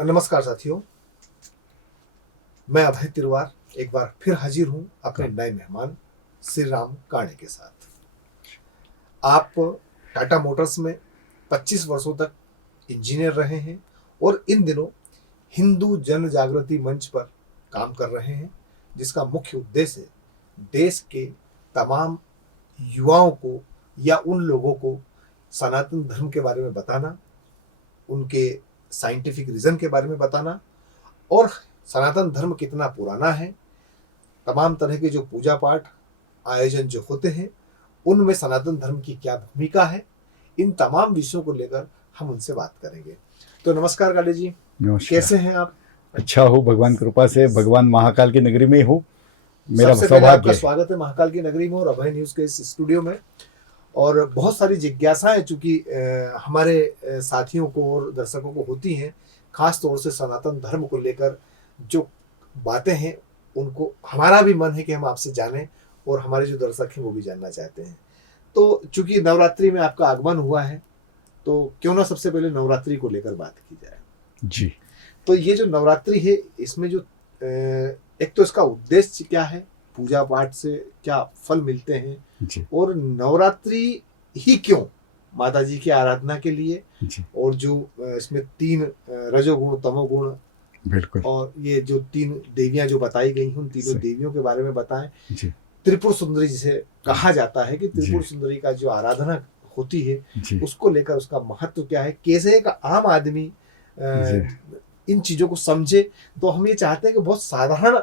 नमस्कार साथियों, मैं अभय तिरवार एक बार फिर हाजिर हूं अपने नए मेहमान श्री राम काणे के साथ। आप टाटा मोटर्स में 25 वर्षों तक इंजीनियर रहे हैं और इन दिनों हिंदू जन जागृति मंच पर काम कर रहे हैं, जिसका मुख्य उद्देश्य देश के तमाम युवाओं को या उन लोगों को सनातन धर्म के बारे में बताना, उनके साइंटिफिक रीजन के बारे में बताना और सनातन धर्म कितना पुराना है, तमाम तरह के जो पूजा पाठ आयोजन जो होते हैं उनमें सनातन धर्म की क्या भूमिका है, इन तमाम विषयों को लेकर हम उनसे बात करेंगे। तो नमस्कार काले जी, कैसे हैं आप? अच्छा हो, भगवान कृपा से भगवान महाकाल की नगरी में हूँ। मेरा सबसे पहले आपका सौभाग्य स्वागत है महाकाल की नगरी में और अभय न्यूज के इस स्टूडियो में। और बहुत सारी जिज्ञासाएं चूंकि हमारे साथियों को और दर्शकों को होती हैं, खास तौर से सनातन धर्म को लेकर जो बातें हैं उनको हमारा भी मन है कि हम आपसे जानें और हमारे जो दर्शक हैं वो भी जानना चाहते हैं। तो चूंकि नवरात्रि में आपका आगमन हुआ है तो क्यों ना सबसे पहले नवरात्रि को लेकर बात की जाए। जी, तो ये जो नवरात्रि है इसमें जो एक तो इसका उद्देश्य क्या है, पूजा पाठ से क्या फल मिलते हैं जी, और नवरात्रि ही क्यों, माता जी की आराधना के लिए, जी, और जो इसमें 3 रजोगुण तमोगुण बिल्कुल। और ये जो 3 देवियां जो बताई गई हैं उन तीनों सही। देवियों के बारे में बताएं। जी, त्रिपुर सुंदरी जिसे कहा जाता है कि त्रिपुर जी। सुंदरी का जो आराधना होती है जी, उसको लेकर उसका महत्व क्या है, कैसे एक आम आदमी जी, इन चीजों को समझे। तो हम ये चाहते हैं कि बहुत साधारण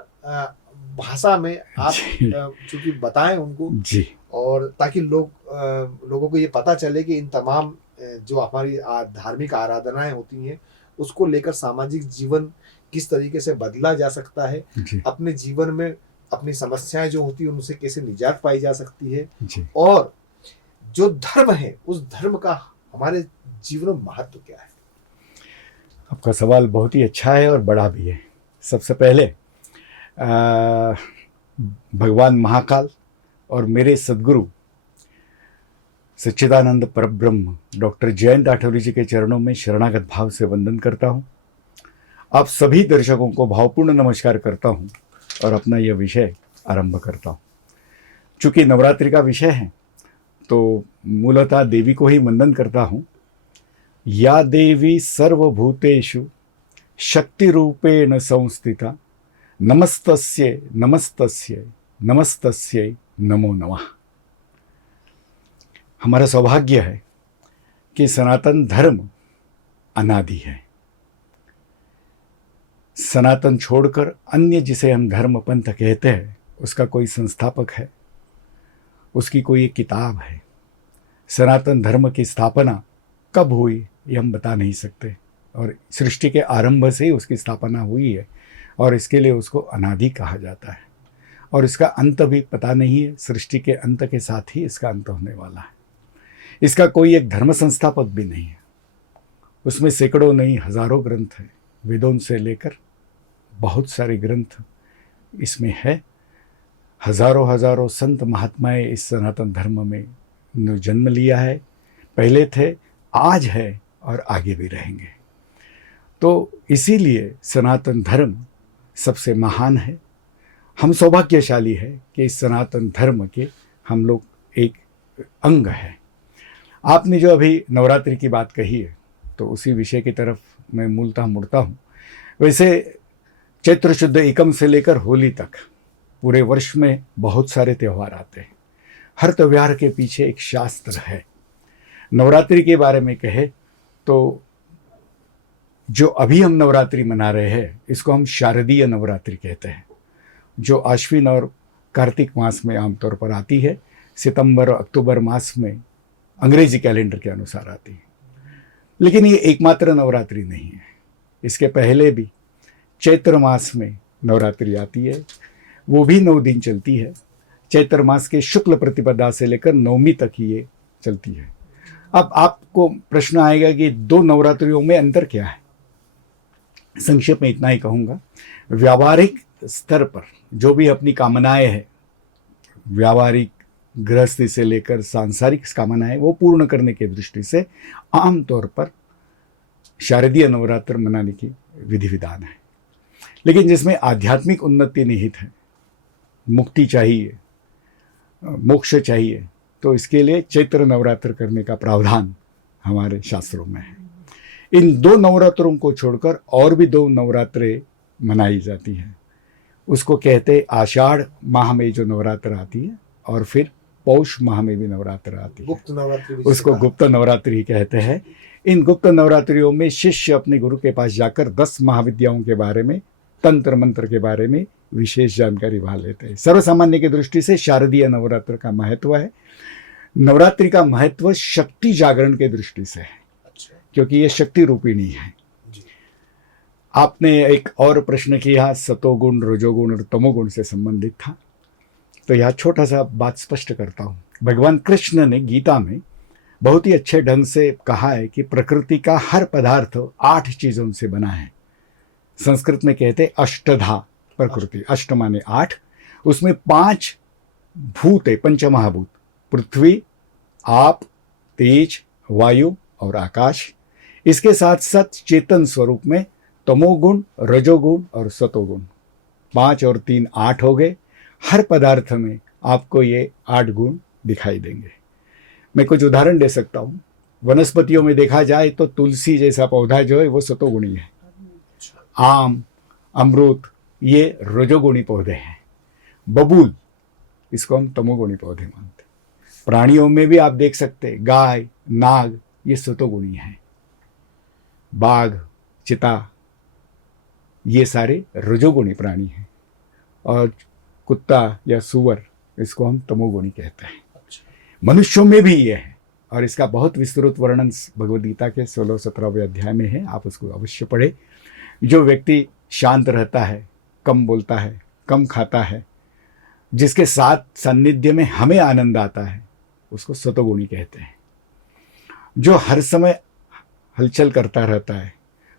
भाषा में आप जी, चूंकि बताएं उनको, जी, और ताकि लोगों को ये पता चले कि इन तमाम जो हमारी धार्मिक आराधनाएं होती हैं उसको लेकर सामाजिक जीवन किस तरीके से बदला जा सकता है, जी, अपने जीवन में अपनी समस्याएं जो होती हैं उनसे कैसे निजात पाई जा सकती है, जी। और जो धर्म है उस धर्म का हमारे जीवन में महत्व क्या है। आपका सवाल बहुत ही अच्छा है और बड़ा भी है। सबसे पहले भगवान महाकाल और मेरे सद्गुरु सच्चिदानंद परब्रह्म डॉक्टर जयंत आठवले जी के चरणों में शरणागत भाव से वंदन करता हूँ। आप सभी दर्शकों को भावपूर्ण नमस्कार करता हूँ और अपना यह विषय आरंभ करता हूँ। चूँकि नवरात्रि का विषय है तो मूलतः देवी को ही वंदन करता हूँ। या देवी सर्वभूतेषु शक्ति रूपेण संस्थिता नमस्तस्यै नमस्तस्यै नमस्तस्यै नमो नमः। हमारा सौभाग्य है कि सनातन धर्म अनादि है। सनातन छोड़कर अन्य जिसे हम धर्म पंथ कहते हैं उसका कोई संस्थापक है, उसकी कोई एक किताब है। सनातन धर्म की स्थापना कब हुई ये हम बता नहीं सकते, और सृष्टि के आरंभ से ही उसकी स्थापना हुई है और इसके लिए उसको अनादि कहा जाता है। और इसका अंत भी पता नहीं है, सृष्टि के अंत के साथ ही इसका अंत होने वाला है। इसका कोई एक धर्म संस्थापक भी नहीं है। उसमें सैकड़ों नहीं हजारों ग्रंथ हैं, वेदों से लेकर बहुत सारे ग्रंथ इसमें है। हजारों हजारों संत महात्माएं इस सनातन धर्म में जन्म लिया है, पहले थे, आज है और आगे भी रहेंगे। तो इसीलिए सनातन धर्म सबसे महान है। हम सौभाग्यशाली है कि इस सनातन धर्म के हम लोग एक अंग है। आपने जो अभी नवरात्रि की बात कही है तो उसी विषय की तरफ मैं मूलतः मुड़ता हूँ। वैसे चैत्र शुद्ध एकम से लेकर होली तक पूरे वर्ष में बहुत सारे त्यौहार आते हैं। हर त्यौहार के पीछे एक शास्त्र है। नवरात्रि के बारे में कहे तो जो अभी हम नवरात्रि मना रहे हैं इसको हम शारदीय नवरात्रि कहते हैं, जो आश्विन और कार्तिक मास में आमतौर पर आती है। सितंबर और अक्टूबर मास में अंग्रेजी कैलेंडर के अनुसार आती है। लेकिन ये एकमात्र नवरात्रि नहीं है, इसके पहले भी चैत्र मास में नवरात्रि आती है, वो भी 9 दिन चलती है। चैत्र मास के शुक्ल प्रतिपदा से लेकर नवमी तक ही ये चलती है। अब आपको प्रश्न आएगा कि 2 नवरात्रियों में अंतर क्या है। संक्षेप में इतना ही कहूँगा, व्यावहारिक स्तर पर जो भी अपनी कामनाएं हैं, व्यावहारिक गृहस्थी से लेकर सांसारिक कामनाएं, वो पूर्ण करने की दृष्टि से आमतौर पर शारदीय नवरात्र मनाने की विधि विधान है। लेकिन जिसमें आध्यात्मिक उन्नति निहित है, मुक्ति चाहिए, मोक्ष चाहिए, तो इसके लिए चैत्र नवरात्र करने का प्रावधान हमारे शास्त्रों में है। इन 2 नवरात्रों को छोड़कर और भी 2 नवरात्रें मनाई जाती हैं। उसको कहते आषाढ़ माह में जो नवरात्र आती है, और फिर पौष माह में भी नवरात्र आती है, गुप्त नवरात्रि भी उसको जिसे गुप्त नवरात्रि कहते हैं। इन गुप्त नवरात्रियों में शिष्य अपने गुरु के पास जाकर 10 महाविद्याओं के बारे में, तंत्र मंत्र के बारे में विशेष जानकारी पा लेते हैं। सर्वसामान्य की दृष्टि से शारदीय नवरात्र का महत्व है। नवरात्रि का महत्व शक्ति जागरण के दृष्टि से है, अच्छा क्योंकि ये शक्ति रूपिणी है। जी। आपने एक और प्रश्न किया, सतोगुण, रजोगुण और तमोगुण से संबंधित था, तो यह छोटा सा बात स्पष्ट करता हूँ। भगवान कृष्ण ने गीता में बहुत ही अच्छे ढंग से कहा है कि प्रकृति का हर पदार्थ 8 चीज़ों से बना है। संस्कृत में कहते अष्टधा प्रकृति, अष्ट माने 8, उसमें 5 भूत है, पंचमहाभूत, पृथ्वी, आप, तेज, वायु और आकाश। इसके साथ साथ चेतन स्वरूप में तमोगुण, रजोगुण और सतोगुण, 5 और 3 8 हो गए। हर पदार्थ में आपको ये 8 गुण दिखाई देंगे। मैं कुछ उदाहरण दे सकता हूँ। वनस्पतियों में देखा जाए तो तुलसी जैसा पौधा जो है वो सतोगुणी है। आम, अमरूद ये रजोगुणी पौधे हैं। बबूल, इसको हम तमोगुणी पौधे मानते हैं। प्राणियों में भी आप देख सकते हैं, गाय, नाग ये सतोगुणी हैं। बाघ, चिता ये सारे रजोगुणी प्राणी हैं, और कुत्ता या सुअर इसको हम तमोगुणी कहते हैं। मनुष्यों में भी ये है, और इसका बहुत विस्तृत वर्णन भगवद गीता के 16-17वें अध्याय में है, आप उसको अवश्य पढ़े। जो व्यक्ति शांत रहता है, कम बोलता है, कम खाता है, जिसके साथ सान्निध्य में हमें आनंद आता है, उसको सतोगुणी कहते हैं। जो हर समय हलचल करता रहता है,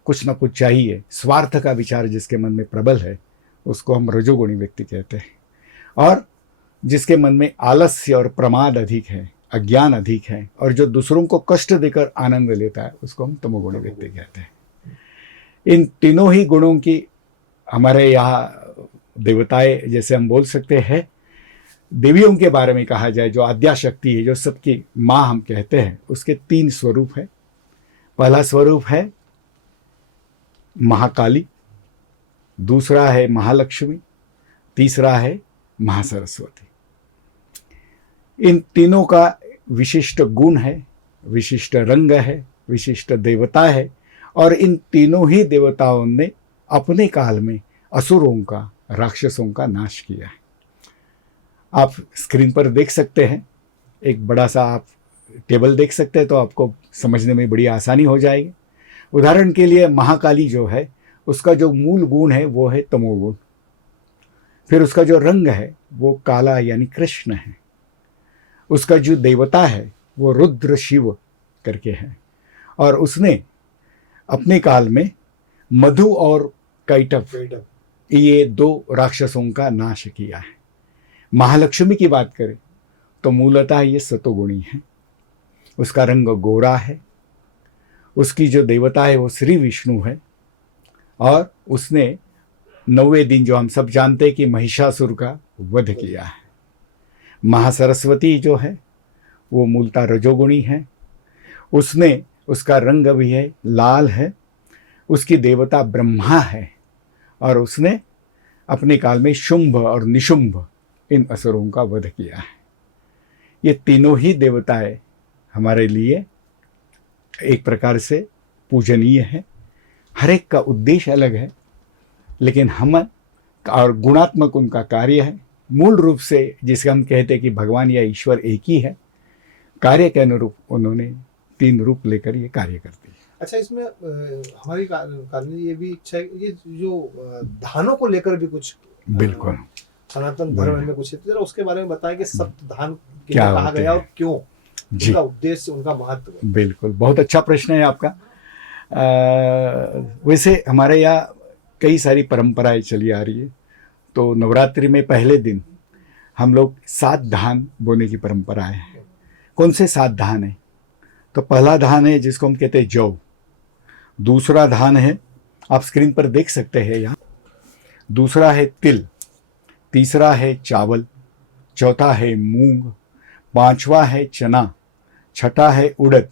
कुछ ना कुछ चाहिए, स्वार्थ का विचार जिसके मन में प्रबल है, उसको हम रजोगुणी व्यक्ति कहते हैं। और जिसके मन में आलस्य और प्रमाद अधिक है, अज्ञान अधिक है, और जो दूसरों को कष्ट देकर आनंद लेता है, उसको हम तमोगुणी व्यक्ति कहते हैं। इन तीनों ही गुणों की हमारे यहाँ देवताएं, जैसे हम बोल सकते हैं, देवियों के बारे में कहा जाए, जो आद्याशक्ति है, जो सबकी माँ हम कहते हैं, उसके 3 स्वरूप है। पहला स्वरूप है महाकाली, दूसरा है महालक्ष्मी, तीसरा है महासरस्वती। इन तीनों का विशिष्ट गुण है, विशिष्ट रंग है, विशिष्ट देवता है, और इन तीनों ही देवताओं ने अपने काल में असुरों का, राक्षसों का नाश किया है। आप स्क्रीन पर देख सकते हैं, एक बड़ा सा आप टेबल देख सकते हैं, तो आपको समझने में बड़ी आसानी हो जाएगी। उदाहरण के लिए महाकाली जो है, उसका जो मूल गुण है वो है तमोगुण। फिर उसका जो रंग है वो काला यानी कृष्ण है। उसका जो देवता है वो रुद्र शिव करके है, और उसने अपने काल में मधु और कैटभ ये 2 राक्षसों का नाश किया है। महालक्ष्मी की बात करें तो मूलतः ये सतोगुणी है। उसका रंग गोरा है। उसकी जो देवता है वो श्री विष्णु है, और उसने 9वें दिन, जो हम सब जानते हैं कि महिषासुर का वध किया है। महासरस्वती जो है वो मूलतः रजोगुणी है। उसका रंग भी है लाल है। उसकी देवता ब्रह्मा है, और उसने अपने काल में शुंभ और निशुंभ इन असुरों का वध किया है। ये तीनों ही देवताएं हमारे लिए एक प्रकार से पूजनीय है। हर एक का उद्देश्य अलग है, लेकिन हम और गुणात्मक उनका कार्य है। मूल रूप से जिसे हम कहते हैं कि भगवान या ईश्वर एक ही है, कार्य के अनुरूप उन्होंने 3 रूप लेकर ये कार्य करते हैं। अच्छा, इसमें हमारी कानूनी ये भी इच्छा है, ये जो धानों को लेकर भी कुछ बिल्कुल सनातन धर्म में कुछ है, तो जरा उसके बारे में बताएं कि सप्त धान क्या कहा होते गया हैं? और क्यों, जी उनका उद्देश्य, उनका महत्व। बिल्कुल, बहुत अच्छा प्रश्न है आपका। वैसे हमारे यहाँ कई सारी परंपराएं चली आ रही है। तो नवरात्रि में पहले दिन हम लोग 7 धान बोने की परंपरा है। कौन से 7 धान है? तो पहला धान है जिसको हम कहते हैं जौ, दूसरा धान है आप स्क्रीन पर देख सकते हैं यहाँ। दूसरा है तिल, तीसरा है चावल, चौथा है मूंग, पांचवा है चना, छठा है उड़द,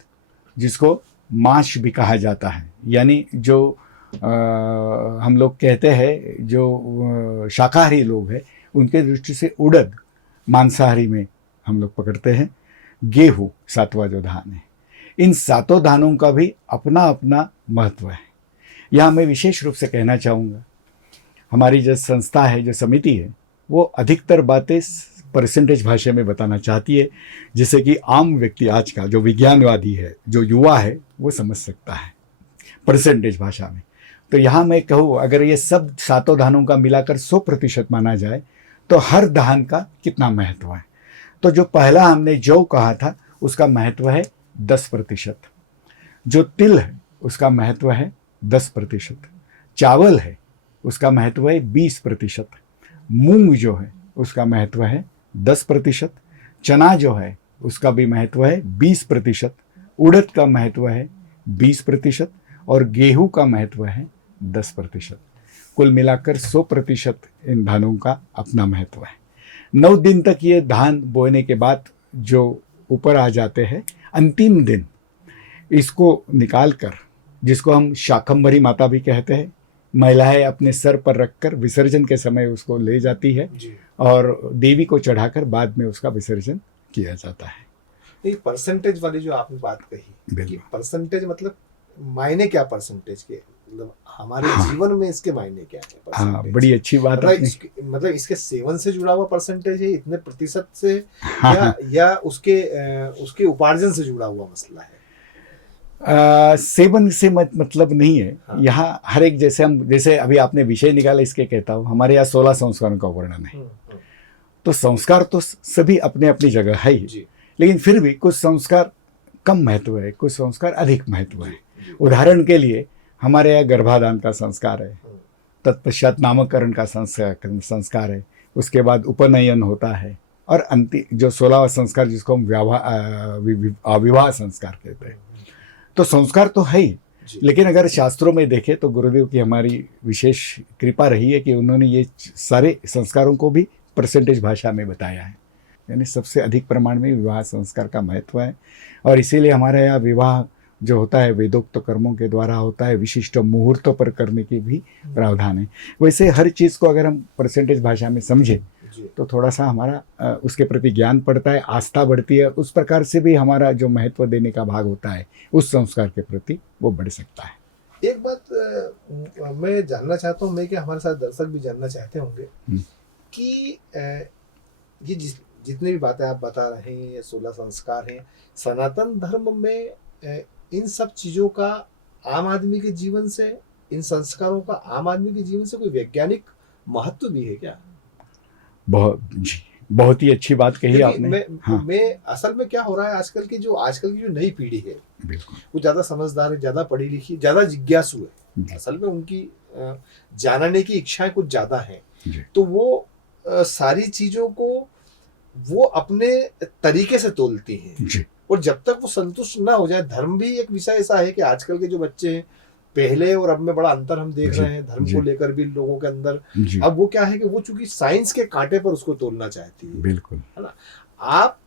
जिसको माश भी कहा जाता है। यानी जो हम लोग कहते हैं, जो शाकाहारी लोग हैं उनके दृष्टि से उड़द मांसाहारी में हम लोग पकड़ते हैं। गेहूँ सातवां जो धान है। इन सातों धानों का भी अपना अपना महत्व है। यहाँ मैं विशेष रूप से कहना चाहूँगा, हमारी जो संस्था है, जो समिति है, वो अधिकतर बातें परसेंटेज भाषा में बताना चाहती है, जिससे कि आम व्यक्ति आज का जो विज्ञानवादी है, जो युवा है, वो समझ सकता है परसेंटेज भाषा में। तो यहाँ मैं कहूँ, अगर ये सब सातों धानों का मिलाकर 100% माना जाए तो हर धान का कितना महत्व है। तो जो पहला हमने जौ कहा था उसका महत्व है 10%, जो तिल है उसका महत्व है 10%, चावल है उसका महत्व है 20%, मूंग जो है उसका महत्व है 10%, चना जो है उसका भी महत्व है 20%, उड़द का महत्व है 20% और गेहूं का महत्व है 10%। कुल मिलाकर 100% इन धानों का अपना महत्व है। 9 दिन तक ये धान बोने के बाद जो ऊपर आ जाते हैं, अंतिम दिन इसको निकाल कर, जिसको हम शाकंभरी माता भी कहते हैं, महिलाएं अपने सर पर रखकर विसर्जन के समय उसको ले जाती है और देवी को चढ़ाकर बाद में उसका विसर्जन किया जाता है। ये परसेंटेज वाली जो आपने बात कही कि परसेंटेज मतलब मायने क्या, परसेंटेज के मतलब हमारे जीवन में इसके मायने क्या है? हाँ, बड़ी अच्छी बात है। मतलब इसके सेवन से जुड़ा हुआ परसेंटेज है इतने प्रतिशत से, या उसके उपार्जन से जुड़ा हुआ मसला है? सेवन से मतलब नहीं है। हाँ। यहाँ हर एक, जैसे अभी आपने विषय निकाला, इसके कहता हूँ हमारे यहाँ 16 संस्कारों का वर्णन है। तो संस्कार तो सभी अपने अपनी जगह है ही, लेकिन फिर भी कुछ संस्कार कम महत्व है, कुछ संस्कार अधिक महत्व है। उदाहरण के लिए हमारे यहाँ गर्भाधान का संस्कार है, तत्पश्चात नामकरण का संस्कार है, उसके बाद उपनयन होता है, और अंतिम जो 16वां संस्कार जिसको हम विवाह संस्कार कहते हैं। तो संस्कार तो है ही, लेकिन अगर शास्त्रों में देखें तो गुरुदेव की हमारी विशेष कृपा रही है कि उन्होंने ये सारे संस्कारों को भी परसेंटेज भाषा में बताया है। यानी सबसे अधिक प्रमाण में विवाह संस्कार का महत्व है, और इसीलिए हमारे यहाँ विवाह जो होता है वेदोक्त कर्मों के द्वारा होता है, विशिष्ट मुहूर्तों पर करने की भी प्रावधान है। वैसे हर चीज़ को अगर हम परसेंटेज भाषा में समझें तो थोड़ा सा हमारा उसके प्रति ज्ञान पड़ता है, आस्था बढ़ती है, उस प्रकार से भी हमारा जो महत्व देने का भाग होता है उस संस्कार के प्रति वो बढ़ सकता है। एक बात मैं जानना चाहता हूँ, मैं कि हमारे साथ दर्शक भी जानना चाहते होंगे कि ये जितनी भी बातें आप बता रहे हैं, ये 16 संस्कार हैं, सनातन धर्म में इन सब चीज़ों का आम आदमी के जीवन से, इन संस्कारों का आम आदमी के जीवन से कोई वैज्ञानिक महत्व भी है क्या? बहुत ही अच्छी बात कही आपने। मैं असल में क्या हो रहा है, आजकल की जो नई पीढ़ी है वो ज़्यादा समझदार है, ज़्यादा पढ़ी लिखी, ज़्यादा जिज्ञासु है। असल में उनकी जानने की इच्छाएं कुछ ज़्यादा हैं, तो वो सारी चीज़ों को वो अपने तरीके से तोलती हैं, और जब तक वो संतुष्ट ना हो जाए। धर्म भी एक विषय ऐसा है कि आजकल के जो बच्चे हैं, पहले और अब में बड़ा अंतर हम देख रहे हैं धर्म को लेकर भी लोगों के अंदर। अब वो क्या है कि वो चूंकि साइंस के कांटे पर उसको तोलना चाहती है, बिल्कुल, है ना। आप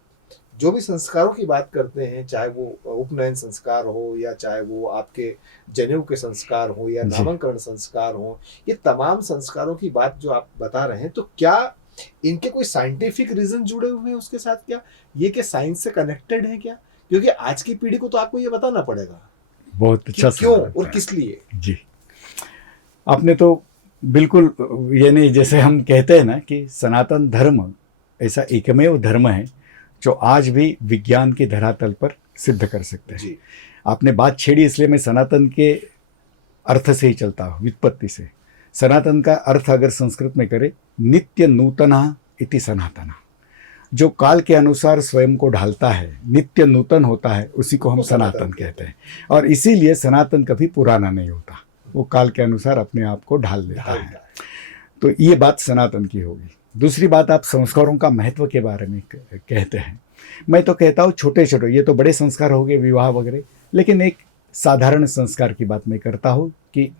जो भी संस्कारों की बात करते हैं, चाहे वो उपनयन संस्कार हो, या चाहे वो आपके जनेऊ के संस्कार हो, या नामकरण संस्कार हो, ये तमाम संस्कारों की बात जो आप बता रहे हैं, तो क्या इनके कोई साइंटिफिक रीजन जुड़े हुए हैं उसके साथ? क्या ये के साइंस से कनेक्टेड है क्या? क्योंकि आज की पीढ़ी को तो आपको ये बताना पड़ेगा बहुत अच्छा क्यों और किस लिए। जी, आपने तो बिल्कुल, यानी जैसे हम कहते हैं ना कि सनातन धर्म ऐसा एकमेव धर्म है जो आज भी विज्ञान के धरातल पर सिद्ध कर सकते हैं। आपने बात छेड़ी, इसलिए मैं सनातन के अर्थ से ही चलता हूँ, व्युत्पत्ति से। सनातन का अर्थ अगर संस्कृत में करें, नित्य नूतना इति सनातना, जो काल के अनुसार स्वयं को ढालता है, नित्य नूतन होता है, उसी को हम सनातन कहते हैं। और इसीलिए सनातन कभी पुराना नहीं होता, वो काल के अनुसार अपने आप को ढाल लेता है। तो ये बात सनातन की होगी। दूसरी बात, आप संस्कारों का महत्व के बारे में कहते हैं। मैं तो कहता हूँ छोटे छोटे, ये तो बड़े संस्कार हो गए, विवाह वगैरह, लेकिन एक साधारण संस्कार की बात मैं करता हूँ कि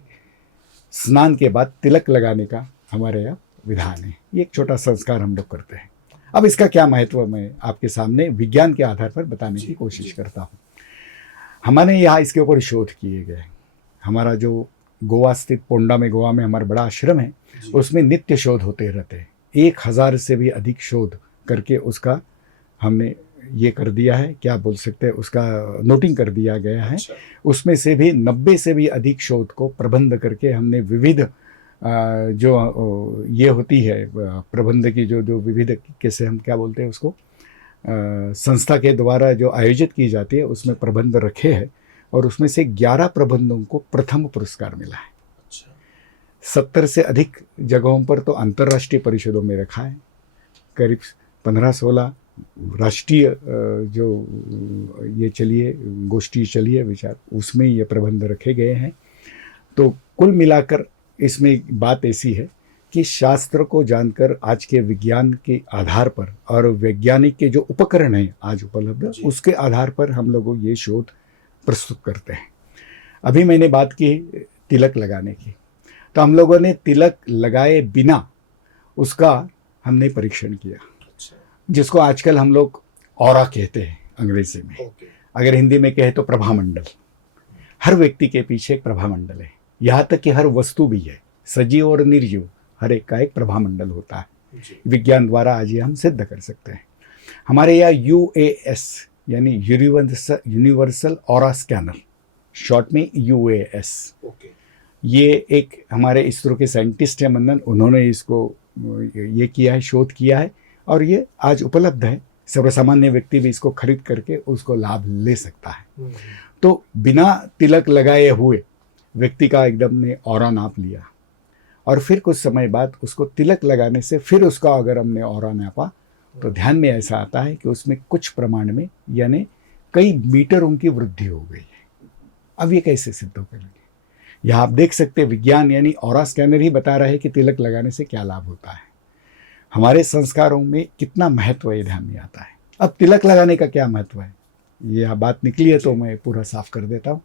स्नान के बाद तिलक लगाने का हमारे यहाँ विधान है। ये एक छोटा संस्कार हम लोग करते हैं। अब इसका क्या महत्व मैं आपके सामने विज्ञान के आधार पर बताने की कोशिश करता हूँ। हमारे यहाँ इसके ऊपर शोध किए गए। हमारा जो गोवा स्थित पोंडा में, गोवा में हमारा बड़ा आश्रम है, उसमें नित्य शोध होते रहते हैं। 1000 से भी अधिक शोध करके उसका हमने ये कर दिया है, क्या बोल सकते हैं, उसका नोटिंग कर दिया गया है। अच्छा। उसमें से भी 90 से भी अधिक शोध को प्रबंध करके हमने विविध जो ये होती है प्रबंध की जो विविध, कैसे हम क्या बोलते हैं उसको, संस्था के द्वारा जो आयोजित की जाती है उसमें प्रबंध रखे हैं। और उसमें से 11 प्रबंधों को प्रथम पुरस्कार मिला है। अच्छा। 70 से अधिक जगहों पर तो अंतर्राष्ट्रीय परिषदों में रखा है। करीब 15-16 राष्ट्रीय जो ये चलिए गोष्ठी चलिए विचार, उसमें ये प्रबंध रखे गए हैं। तो कुल मिलाकर इसमें बात ऐसी है कि शास्त्र को जानकर आज के विज्ञान के आधार पर और वैज्ञानिक के जो उपकरण हैं आज उपलब्ध, उसके आधार पर हम लोग ये शोध प्रस्तुत करते हैं। अभी मैंने बात की तिलक लगाने की, तो हम लोगों ने तिलक लगाए बिना उसका हमने परीक्षण किया, जिसको आजकल हम लोग ऑरा कहते हैं अंग्रेजी में। अगर हिंदी में कहे तो प्रभामंडल। हर व्यक्ति के पीछे एक प्रभामंडल है, यहाँ तक कि हर वस्तु भी है, सजीव और निर्जीव, हर एक का एक प्रभामंडल होता है। विज्ञान द्वारा आज ये हम सिद्ध कर सकते हैं। हमारे यहाँ UAS यानी यूनिवर्सल ऑरा स्कैनर, शॉर्ट में UAS, ये एक हमारे इसरो के साइंटिस्ट हैं मंदन, उन्होंने इसको ये किया है, शोध किया है, और ये आज उपलब्ध है। सर्वसामान्य व्यक्ति भी इसको खरीद करके उसको लाभ ले सकता है। तो बिना तिलक लगाए हुए व्यक्ति का एकदम ने ऑरा नाप लिया, और फिर कुछ समय बाद उसको तिलक लगाने से फिर उसका अगर हमने ऑरा नापा तो ध्यान में ऐसा आता है कि उसमें कुछ प्रमाण में यानी कई मीटरों की वृद्धि हो गई है। अब ये कैसे सिद्ध हो करेंगे? यहाँ आप देख सकते हैं विज्ञान यानी ऑरा स्कैनर ही बता रहा है कि तिलक लगाने से क्या लाभ होता है। हमारे संस्कारों में कितना महत्व है ध्यान में आता है। अब तिलक लगाने का क्या महत्व है, यह बात निकली है तो मैं पूरा साफ कर देता हूँ।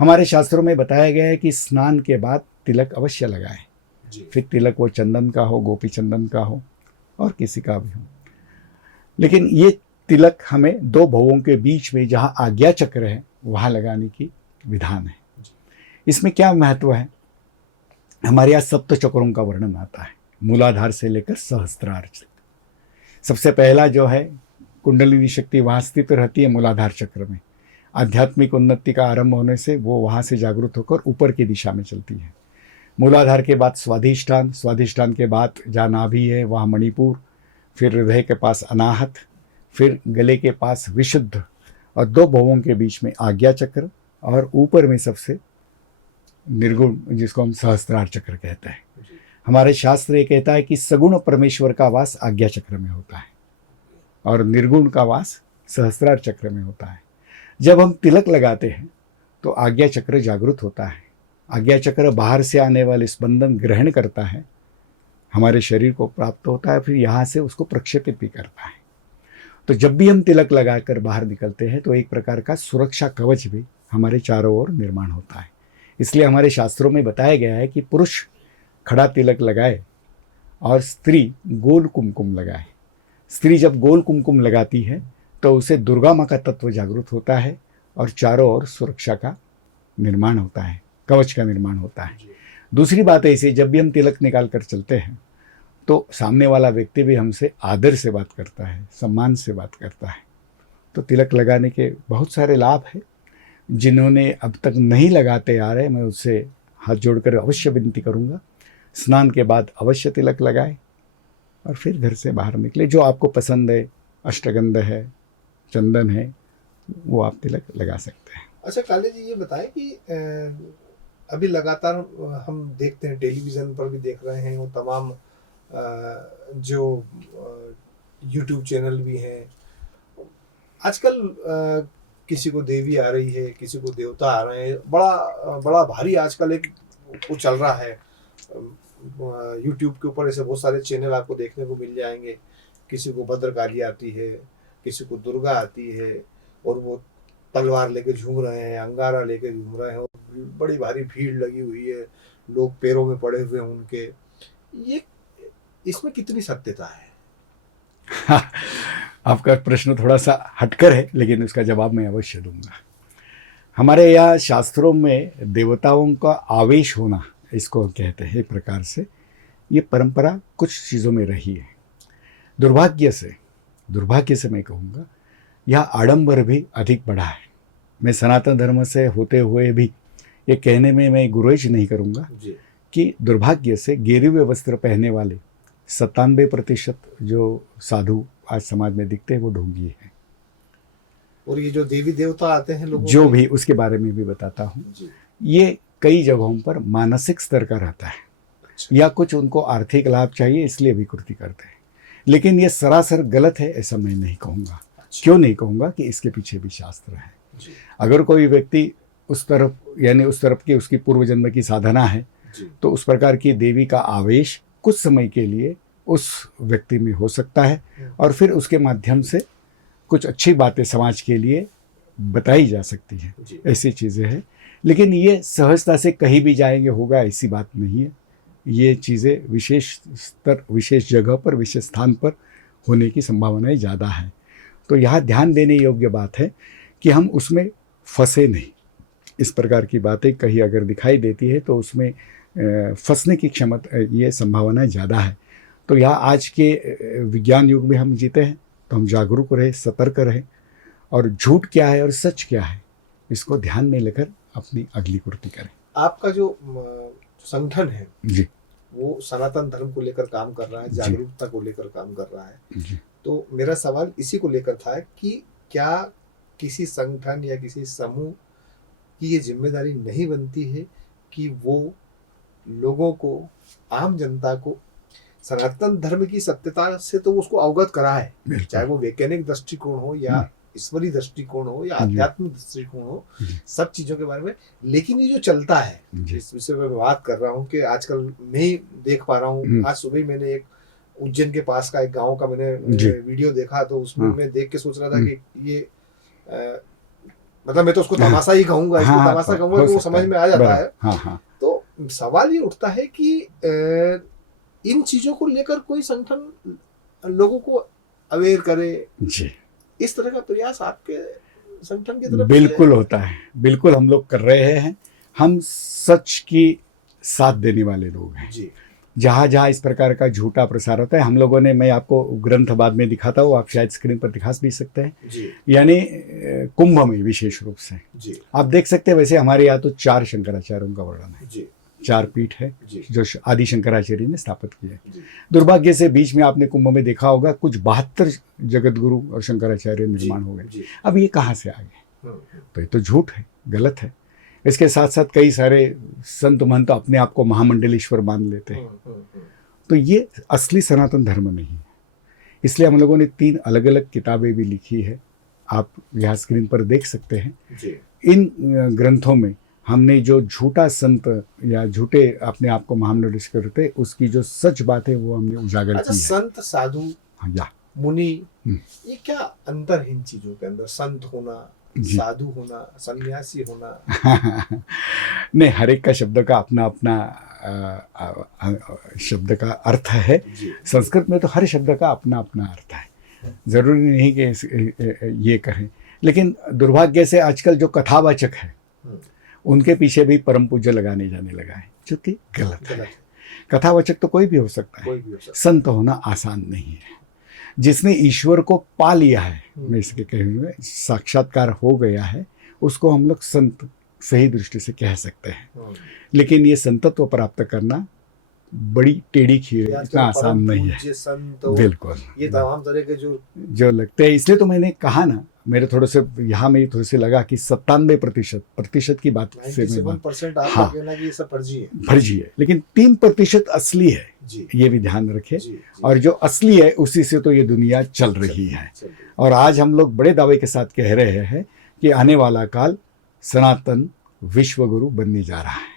हमारे शास्त्रों में बताया गया है कि स्नान के बाद तिलक अवश्य लगाए। फिर तिलक वो चंदन का हो, गोपी चंदन का हो, और किसी का भी हो, लेकिन ये तिलक हमें 2 भवों के बीच में जहाँ आज्ञा चक्र है वहाँ लगाने की विधान है। इसमें क्या महत्व है? हमारे यहाँ सप्त चक्रों का वर्णन आता है, मूलाधार से लेकर सहस्त्रार तक। सबसे पहला जो है कुंडलिनी शक्ति वहाँ स्थित रहती है मूलाधार चक्र में। आध्यात्मिक उन्नति का आरंभ होने से वो वहाँ से जागृत होकर ऊपर की दिशा में चलती है। मूलाधार के बाद स्वाधिष्ठान, स्वाधिष्ठान के बाद जहाँ नाभि है वहाँ मणिपुर, फिर हृदय के पास अनाहत, फिर गले के पास विशुद्ध, और 2 भवों के बीच में आज्ञा चक्र, और ऊपर में सबसे निर्गुण जिसको हम सहस्त्रार चक्र कहते हैं। हमारे शास्त्र ये कहता है कि सगुण परमेश्वर का वास आज्ञा चक्र में होता है और निर्गुण का वास सहस्त्रार चक्र में होता है। जब हम तिलक लगाते हैं तो आज्ञा चक्र जागृत होता है। आज्ञा चक्र बाहर से आने वाले स्पंदन ग्रहण करता है, हमारे शरीर को प्राप्त होता है, फिर यहाँ से उसको प्रक्षेपित भी करता है। तो जब भी हम तिलक लगाकर बाहर निकलते हैं तो एक प्रकार का सुरक्षा कवच भी हमारे चारों ओर निर्माण होता है। इसलिए हमारे शास्त्रों में बताया गया है कि पुरुष खड़ा तिलक लगाए और स्त्री गोल कुमकुम लगाए। स्त्री जब गोल कुमकुम लगाती है तो उसे दुर्गा माँ का तत्व जागृत होता है और चारों ओर सुरक्षा का निर्माण होता है, कवच का निर्माण होता है। दूसरी बात ऐसी, जब भी हम तिलक निकाल कर चलते हैं तो सामने वाला व्यक्ति भी हमसे आदर से बात करता है, सम्मान से बात करता है। तो तिलक लगाने के बहुत सारे लाभ हैं। जिन्होंने अब तक नहीं लगाते आ रहे, मैं उससे हाथ जोड़कर अवश्य विनती करूँगा, स्नान के बाद अवश्य तिलक लगाए और फिर घर से बाहर निकले। जो आपको पसंद है, अष्टगंध है, चंदन है, वो आप तिलक लगा सकते हैं। अच्छा काले जी, ये बताएं कि अभी लगातार हम देखते हैं, टेलीविज़न पर भी देख रहे हैं, वो तमाम जो यूट्यूब चैनल भी हैं आजकल, किसी को देवी आ रही है, किसी को देवता आ रहे हैं, बड़ा भारी आजकल एक वो चल रहा है। यूट्यूब के ऊपर ऐसे बहुत सारे चैनल आपको देखने को मिल जाएंगे। किसी को भद्रकाली आती है, किसी को दुर्गा आती है, और वो तलवार लेके झूम रहे हैं, अंगारा लेके झूम रहे हैं, और बड़ी भारी भीड़ लगी हुई है, लोग पैरों में पड़े हुए हैं उनके, ये इसमें कितनी सत्यता है? आपका प्रश्न थोड़ा सा हटकर है, लेकिन उसका जवाब मैं अवश्य दूंगा। हमारे यहाँ शास्त्रों में देवताओं का आवेश होना, इसको हम कहते हैं एक प्रकार से, ये परंपरा कुछ चीज़ों में रही है। दुर्भाग्य से मैं कहूँगा यह आडंबर भी अधिक बढ़ा है। मैं सनातन धर्म से होते हुए भी ये कहने में मैं गुरेज नहीं करूँगा जी। कि दुर्भाग्य से गेरुए वस्त्र पहनने वाले 97% जो साधु आज समाज में दिखते हैं वो ढोंगी हैं। और ये जो देवी देवता आते हैं लोगों जो के- भी, उसके बारे में भी बताता हूँ। जी। ये कई जगहों पर मानसिक स्तर का रहता है, अच्छा। या कुछ उनको आर्थिक लाभ चाहिए इसलिए विकृति करते हैं, लेकिन ये सरासर गलत है ऐसा मैं नहीं कहूँगा। अच्छा। क्यों नहीं कहूँगा कि इसके पीछे भी शास्त्र है। जी। अगर कोई व्यक्ति उस तरफ, यानी उस तरफ की उसकी पूर्व जन्म की साधना है, जी। तो उस प्रकार की देवी का आवेश कुछ समय के लिए उस व्यक्ति में हो सकता है, और फिर उसके माध्यम से कुछ अच्छी बातें समाज के लिए बताई जा सकती हैं। जी। ऐसी चीज़ें हैं, लेकिन ये सहजता से कहीं भी जाएंगे होगा ऐसी बात नहीं है। ये चीज़ें विशेष स्तर, विशेष जगह पर, विशेष स्थान पर होने की संभावनाएं ज़्यादा है। तो यहाँ ध्यान देने योग्य बात है कि हम उसमें फंसे नहीं। इस प्रकार की बातें कहीं अगर दिखाई देती है तो उसमें फंसने की क्षमता, ये संभावना ज़्यादा है। तो यहाँ आज के विज्ञान युग में हम जीते हैं, तो हम जागरूक रहें, सतर्क रहें, और झूठ क्या है और सच क्या है इसको ध्यान में लेकर अपनी अगली कृति करें। आपका जो संगठन है जी वो सनातन धर्म को लेकर काम कर रहा है, जी। जागरूकता को लेकर काम कर रहा है। जी तो मेरा सवाल इसी को लेकर था कि क्या किसी संगठन या किसी समूह की ये जिम्मेदारी नहीं बनती है कि वो लोगों को, आम जनता को सनातन धर्म की सत्यता से तो उसको अवगत कराए, बिल्कुल। चाहे वो वैज्ञानिक दृष्टिकोण हो या ईश्वरीय दृष्टिकोण हो या जी। आध्यात्मिक दृष्टिकोण हो, जी। सब चीजों के बारे में। लेकिन ये जो चलता है, जी इस विषय में मैं बात कर रहा हूँ कि आजकल मैं ही देख पा रहा हूँ। आज सुबह ही मैंने एक उज्जैन के पास का एक गांव का मैंने जी। वीडियो देखा, तो उसमें हाँ। मैं देख के सोच रहा था कि ये मतलब मैं तो उसको तमाशा ही कहूंगा, इसको हाँ, तमाशा हो कहूंगा, वो सकता समझ है। में आ जाता बराबर। है। हाँ हाँ। तो सवाल ये उठता है कि इन चीजों को लेकर कोई संगठन लोगों को अवेयर करे, जी इस तरह का प्रयास आपके संगठन की तरफ बिल्कुल होता है, बिल्कुल हम लोग कर रहे हैं। हम सच की साथ देने वाले लोग हैं। जी। जहाँ जहाँ इस प्रकार का झूठा प्रसार होता है, हम लोगों ने, मैं आपको ग्रंथ बाद में दिखाता हूँ, आप शायद स्क्रीन पर दिखा भी सकते हैं। जी। यानी कुंभ में विशेष रूप से जी। आप देख सकते हैं। वैसे हमारे यहाँ तो 4 शंकराचार्यों का वर्णन है, जी। 4 पीठ है जी। जो आदि शंकराचार्य ने स्थापित किए हैं। जी। दुर्भाग्य से बीच में आपने कुंभ में देखा होगा कुछ 72 जगत गुरु और शंकराचार्य निर्माण हो गए। जी। अब ये कहाँ से आ गए? हम्म, तो ये तो झूठ है, गलत है। इसके साथ साथ कई सारे संत महंत अपने आप को महामंडलेश्वर मान लेते हैं। तो ये असली सनातन धर्म नहीं है। इसलिए हम लोगों ने 3 अलग अलग किताबें भी लिखी है, आप यहाँ स्क्रीन पर देख सकते हैं। जी। इन ग्रंथों में हमने जो झूठा संत या झूठे अपने आप को महामंडलेश्वर करते, उसकी जो सच बात है वो हमने उजागर अच्छा, की है। संत, साधु, हाँ, या मुनि, हम्म। ये क्या अंतर है इन चीजों के अंदर? संत होना, जी। साधु होना, सन्यासी होना? नहीं, हर एक का शब्द का अपना अपना शब्द का अर्थ है। जी। संस्कृत में तो हर शब्द का अपना अपना अर्थ है, जरूरी नहीं कि ये करें। लेकिन दुर्भाग्य से आजकल जो कथावाचक है उनके पीछे भी परम पूज्य लगाने जाने लगा है, जो कि गलत है। कथावाचक तो कोई भी हो सकता है, कोई भी हो सकता संत होना आसान नहीं है। जिसने ईश्वर को पा लिया है, मैं इसके कहे हुए साक्षात्कार हो गया है, उसको हम लोग संत सही दृष्टि से कह सकते हैं। लेकिन ये संतत्व प्राप्त करना बड़ी टेढ़ी खीर है, इतना आसान नहीं है। बिल्कुल, ये तमाम तरह के जो लगते हैं। इसलिए तो मैंने कहा ना, मेरे थोड़े से यहाँ में थोड़े से लगा कि 97% की बात से मैं 97% आप हाँ, कहना कि ये सब फर्जी है। फर्जी है, लेकिन 3% असली है। जी। ये भी ध्यान रखें। जी। और जो असली है उसी से तो ये दुनिया चल रही है। और आज हम लोग बड़े दावे के साथ कह रहे हैं कि आने वाला काल सनातन विश्व गुरु बनने जा रहा है।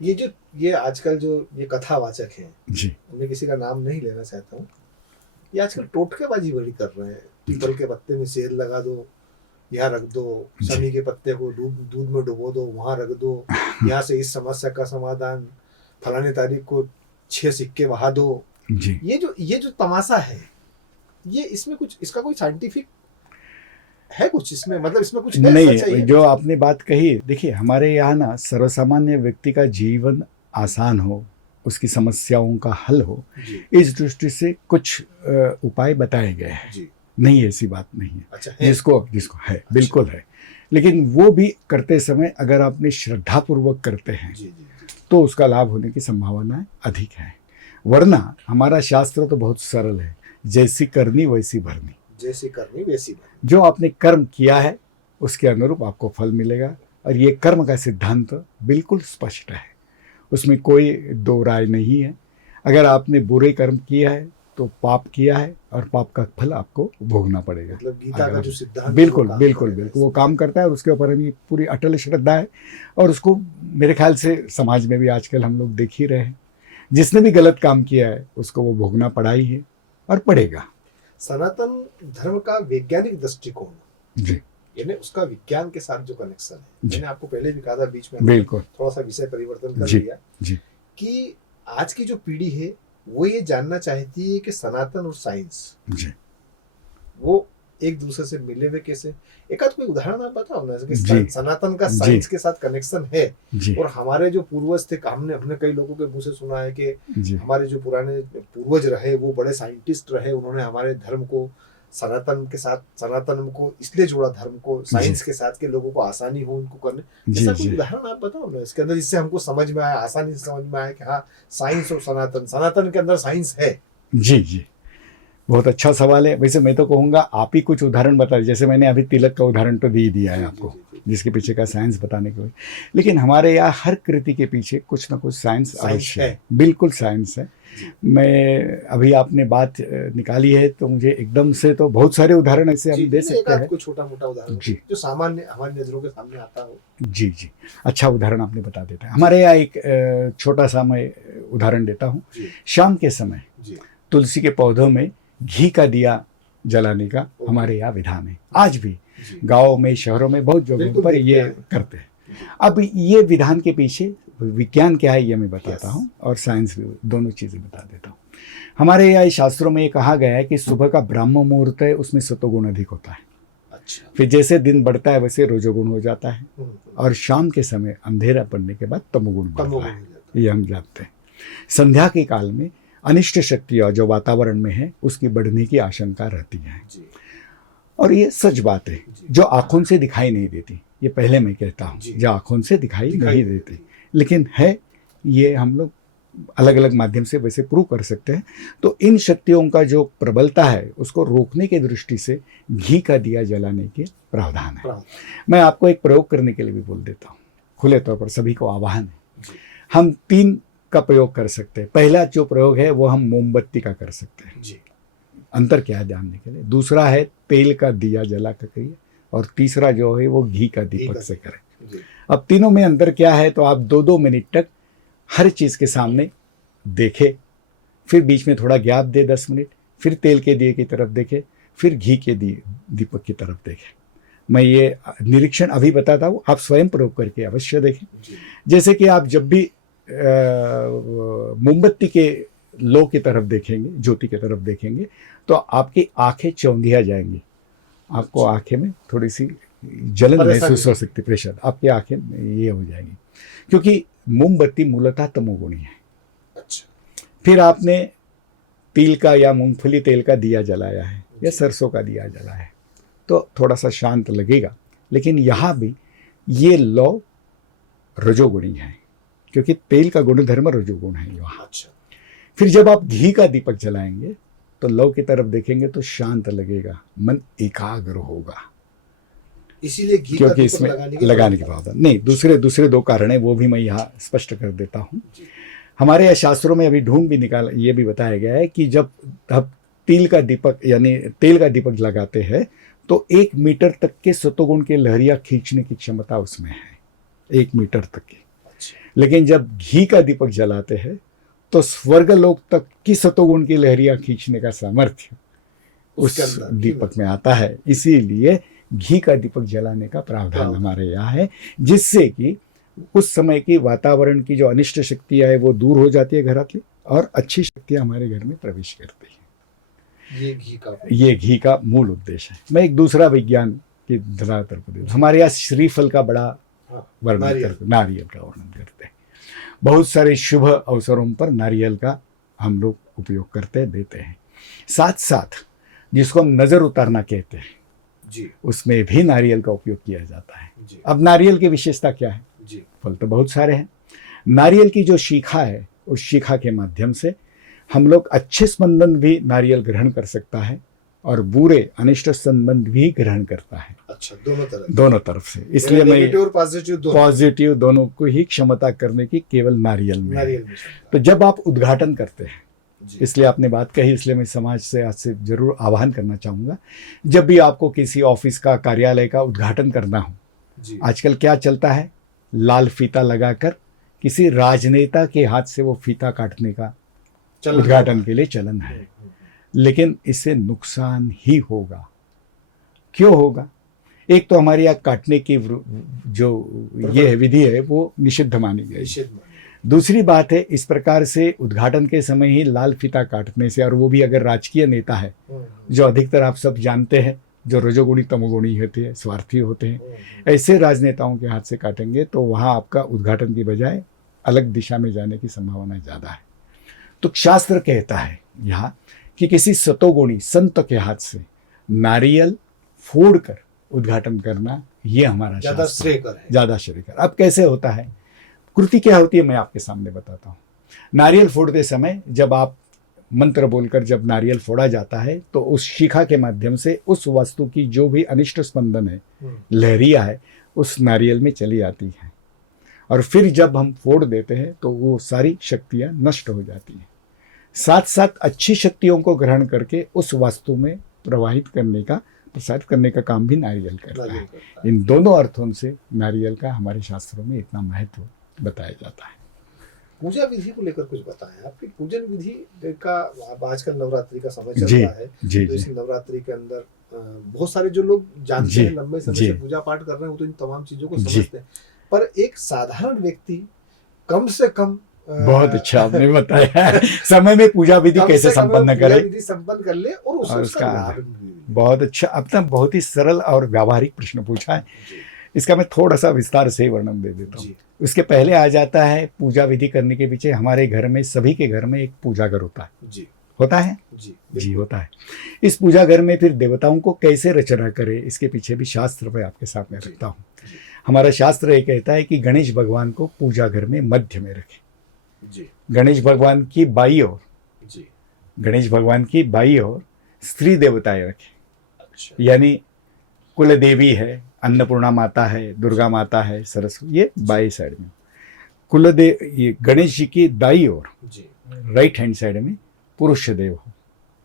ये आजकल जो ये कथावाचक हैं, जी, मैं किसी का नाम नहीं लेना चाहता हूँ, ये आजकल टोटकेबाजी बड़ी कर रहे हैं। पीपल के पत्ते में शेर लगा दो, यहाँ रख दो, शमी के पत्ते को दूध में डुबो दो, वहां रख दो, यहाँ से इस समस्या का समाधान, फलाने तारीख को 6 सिक्के बहा दो। जी। ये जो तमाशा है, ये इसमें कुछ, इसका कोई साइंटिफिक है कुछ इसमें, मतलब इसमें कुछ है, नहीं, सच्चाई है? जो आपने बात कही, देखिए हमारे यहाँ ना सर्वसामान्य व्यक्ति का जीवन आसान हो, उसकी समस्याओं का हल हो, जी इस दृष्टि से कुछ उपाय बताए गए हैं। जी। नहीं, ऐसी बात नहीं है। अच्छा है। जिसको है, बिल्कुल है, लेकिन वो भी करते समय अगर आपने श्रद्धापूर्वक करते हैं जी जी तो उसका लाभ होने की संभावनाएं अधिक है। वरना हमारा शास्त्र तो बहुत सरल है, जैसी करनी वैसी भरनी। जैसी करनी वैसी भरनी। जो आपने कर्म किया है उसके अनुरूप आपको फल मिलेगा, और ये कर्म का सिद्धांत बिल्कुल स्पष्ट है, उसमें कोई दो राय नहीं है। अगर आपने बुरे कर्म किया है तो पाप किया है, और पाप का फल आपको भोगना पड़ेगा। मतलब गीता का जो सिद्धांत बिल्कुल बिल्कुल बिल्कुल वो काम करता है, और उसके ऊपर हमें पूरी अटल श्रद्धा है। और उसको मेरे ख्याल से समाज में भी आजकल हम लोग देख ही रहे हैं, जिसने भी गलत काम किया है उसको वो भोगना पड़ा ही है और पड़ेगा। सनातन धर्म का वैज्ञानिक दृष्टिकोण, जी यानी उसका विज्ञान के साथ जो कनेक्शन है, जी। मैंने आपको पहले भी कहा था, बीच में बिल्कुल थोड़ा सा विषय परिवर्तन कर जी लिया जी कि आज की जो पीढ़ी है वो ये जानना चाहती है कि सनातन और साइंस जी वो एक दूसरे से मिले हुए कैसे। एक आध कोई उदाहरण आप बताओ ना, कि जी। सनातन का जी। साइंस के साथ कनेक्शन है, जी और हमारे जो पूर्वज थे, हमने कई लोगों के मुंह से सुना है कि जी हमारे जो पुराने पूर्वज रहे वो बड़े साइंटिस्ट रहे, उन्होंने हमारे धर्म को सनातन के साथ, सनातन को इसलिए जोड़ा धर्म को साइंस के साथ, के लोगों को आसानी हो उनको करने। जी ऐसा कोई जी उदाहरण आप बताओ ना इसके अंदर, जिससे हमको समझ में आया, आसानी से समझ में आया कि हाँ साइंस और सनातन के अंदर साइंस है। जी जी। बहुत अच्छा सवाल है। वैसे मैं तो कहूँगा आप ही कुछ उदाहरण बता दीजिए, जैसे मैंने अभी तिलक का उदाहरण तो दे ही दिया है आपको, जिसके पीछे का साइंस बताने के लिए। लेकिन हमारे यहाँ हर कृति के पीछे कुछ ना कुछ साइंस अवश्य है, बिल्कुल साइंस है। मैं अभी आपने बात निकाली है तो मुझे एकदम से तो बहुत सारे उदाहरण ऐसे हम दे सकते हैं। कोई छोटा मोटा उदाहरण जी जो सामान्य हमारी नजरों के सामने आता हो। जी जी। अच्छा उदाहरण आपने बता देता है। हमारे यहाँ एक छोटा सा मैं उदाहरण देता हूँ। शाम के समय तुलसी के पौधों में घी का दिया जलाने का हमारे यहाँ विधान है। आज भी गाँव में, शहरों में बहुत जगहों पर ये करते हैं। अब ये विधान के पीछे विज्ञान क्या है ये मैं बताता हूँ, और साइंस भी, दोनों चीज़ें बता देता हूँ। हमारे यहाँ शास्त्रों में ये कहा गया है कि सुबह का ब्राह्म मुहूर्त है, उसमें सतोगुण अधिक होता है। अच्छा। फिर जैसे दिन बढ़ता है वैसे रजोगुण हो जाता है, और शाम के समय अंधेरा पड़ने के बाद तमोगुण बढ़ता है, ये हम जानते हैं। संध्या के काल में अनिष्ट शक्तियाँ जो वातावरण में है उसकी बढ़ने की आशंका रहती है, और ये सच बात है जो आंखों से दिखाई नहीं देती। ये पहले मैं कहता हूँ, जो आंखों से दिखाई नहीं देती, लेकिन है, ये हम लोग अलग अलग माध्यम से वैसे प्रूव कर सकते हैं। तो इन शक्तियों का जो प्रबलता है उसको रोकने की दृष्टि से घी का दिया जलाने के प्रावधान है। मैं आपको एक प्रयोग करने के लिए भी बोल देता हूँ, खुले तौर पर सभी को आह्वान है। हम 3 का प्रयोग कर सकते हैं। पहला जो प्रयोग है वो हम मोमबत्ती का कर सकते हैं, अंतर क्या है जानने के लिए। दूसरा है तेल का दिया जला कर करिए, और तीसरा जो है वो घी का दीपक से करें। अब तीनों में अंतर क्या है, तो आप 2-2 मिनट तक हर चीज़ के सामने देखें, फिर बीच में थोड़ा गैप दे 10 मिनट, फिर तेल के दिए की तरफ देखें, फिर घी के दीपक की तरफ देखें। मैं ये निरीक्षण अभी बताता हूँ, आप स्वयं प्रयोग करके अवश्य देखें। जैसे कि आप जब भी मोमबत्ती के लो की तरफ देखेंगे, ज्योति की तरफ देखेंगे, तो आपकी आंखें चौंधिया जाएंगी, आपको आंखें में थोड़ी सी जलन महसूस हो सकती, प्रेशर, आपकी आंखें ये हो जाएंगी, क्योंकि मोमबत्ती मूलतः तमोगुणी है। फिर आपने तिल का या मूंगफली तेल का दिया जलाया है या सरसों का दिया जलाया है तो थोड़ा सा शांत लगेगा, लेकिन यहाँ भी ये लौ रजोगुणी है, क्योंकि तेल का गुणधर्म रजोगुण है यहाँ। फिर जब आप घी का दीपक जलाएंगे तो लौ की तरफ देखेंगे तो शांत लगेगा, मन एकाग्र होगा, इसीलिए घी क्योंकि इसमें लगाने के बाद नहीं, दूसरे 2 कारण है, वो भी मैं यहाँ स्पष्ट कर देता हूँ। हमारे यहाँ शास्त्रों में अभी ढूंढ भी निकाल ये भी बताया गया है कि जब आप तिल का दीपक यानी तेल का दीपक लगाते हैं तो 1 मीटर तक के सतोगुण के लहरियाँ खींचने की क्षमता उसमें है, 1 मीटर तक की। लेकिन जब घी का दीपक जलाते हैं तो स्वर्गलोक तक की सतोगुण की लहरियाँ खींचने का सामर्थ्य उस दीपक में आता है। इसीलिए घी का दीपक जलाने का प्रावधान हमारे यहाँ है, जिससे कि उस समय की वातावरण की जो अनिष्ट शक्तियाँ है वो दूर हो जाती है घरातली, और अच्छी शक्तियाँ हमारे घर में प्रवेश करती है। ये घी का मूल उद्देश्य है। मैं एक दूसरा विज्ञान की धरातल पर देता हूं। हमारे यहाँ श्रीफल का बड़ा वर्णन करते, नारियल का वर्णन करते हैं। बहुत सारे शुभ अवसरों पर नारियल का हम लोग उपयोग करते देते हैं। साथ साथ जिसको हम नजर उतारना कहते हैं जी, उसमें भी नारियल का उपयोग किया जाता है जी। अब नारियल की विशेषता क्या है जी, फल तो बहुत सारे हैं। नारियल की जो शिखा है, उस शिखा के माध्यम से हम लोग अच्छे संबंध भी नारियल ग्रहण कर सकता है और बुरे अनिष्ट संबंध भी ग्रहण करता है। अच्छा, दोनों तरफ से। इसलिए मैं नेगेटिव और पॉजिटिव दोनों को ही क्षमता करने की केवल नारियल में है। तो जब आप उद्घाटन करते हैं, इसलिए आपने बात कही, इसलिए मैं समाज से आज से जरूर आह्वान करना चाहूँगा, जब भी आपको किसी ऑफिस का, कार्यालय का उद्घाटन करना हो, आजकल क्या चलता है, लाल फीता लगाकर किसी राजनेता के हाथ से वो फीता काटने का उद्घाटन के लिए चलन है। लेकिन इससे नुकसान ही होगा। क्यों होगा? एक तो हमारे यहाँ काटने की जो ये विधि है वो निषिद्ध मानी गई। दूसरी बात है, इस प्रकार से उद्घाटन के समय ही लाल फीता काटने से, और वो भी अगर राजकीय नेता है, जो अधिकतर आप सब जानते हैं जो रजोगुणी तमोगुणी होते हैं, स्वार्थी होते हैं, ऐसे राजनेताओं के हाथ से काटेंगे तो वहाँ आपका उद्घाटन की बजाय अलग दिशा में जाने की संभावना ज़्यादा है। तो शास्त्र कहता है यहाँ कि किसी सतोगुणी संत के हाथ से नारियल फोड़कर उद्घाटन करना, ये हमारा ज़्यादा श्रेयकर। अब कैसे होता है, कृति क्या होती है, मैं आपके सामने बताता हूँ। नारियल फोड़ते समय जब आप मंत्र बोलकर जब नारियल फोड़ा जाता है तो उस शिखा के माध्यम से उस वस्तु की जो भी अनिष्ट स्पंदन है, लहरिया है, उस नारियल में चली आती है, और फिर जब हम फोड़ देते हैं तो वो सारी शक्तियाँ नष्ट हो जाती हैं। साथ साथ अच्छी शक्तियों को ग्रहण करके उस वस्तु में प्रवाहित करने का, प्रसारित करने का काम भी नारियल करता है। इन दोनों अर्थों से नारियल का हमारे शास्त्रों में इतना महत्व बताया जाता है। पूजा विधि को लेकर कुछ बताएं। आपकी पूजन विधि का, आजकल नवरात्रि का समय चल रहा है, तो इस नवरात्रि के अंदर बहुत सारे जो लोग जानते हैं, लंबे समय से पूजा पाठ कर रहे हैं, वो तो इन तमाम चीजों को समझते हैं, पर एक साधारण व्यक्ति कम से कम बहुत अच्छा आपने बताया समय में पूजा विधि कैसे संपन्न कर ले और उसका लाभ। बहुत अच्छा, आपने बहुत ही सरल और व्यावहारिक प्रश्न पूछा है। इसका मैं थोड़ा सा विस्तार से वर्णन दे देता हूँ। उसके पहले आ जाता है पूजा विधि करने के पीछे हमारे घर में, सभी के घर में एक पूजा घर होता है। होता है जी होता है। इस पूजा घर में फिर देवताओं को कैसे रचना करे, इसके पीछे भी शास्त्र मैं आपके सामने रखता हूँ। हमारा शास्त्र ये कहता है कि गणेश भगवान को पूजा घर में मध्य में रखें। गणेश भगवान की बाई ओर, गणेश भगवान की बाई ओर स्त्री देवताएं रखें। यानी कुल देवी है, अन्नपूर्णा माता है, दुर्गा माता है, सरस्वती, ये बाई साइड में। ये गणेश जी की दाई ओर राइट हैंड साइड में पुरुष देव हो,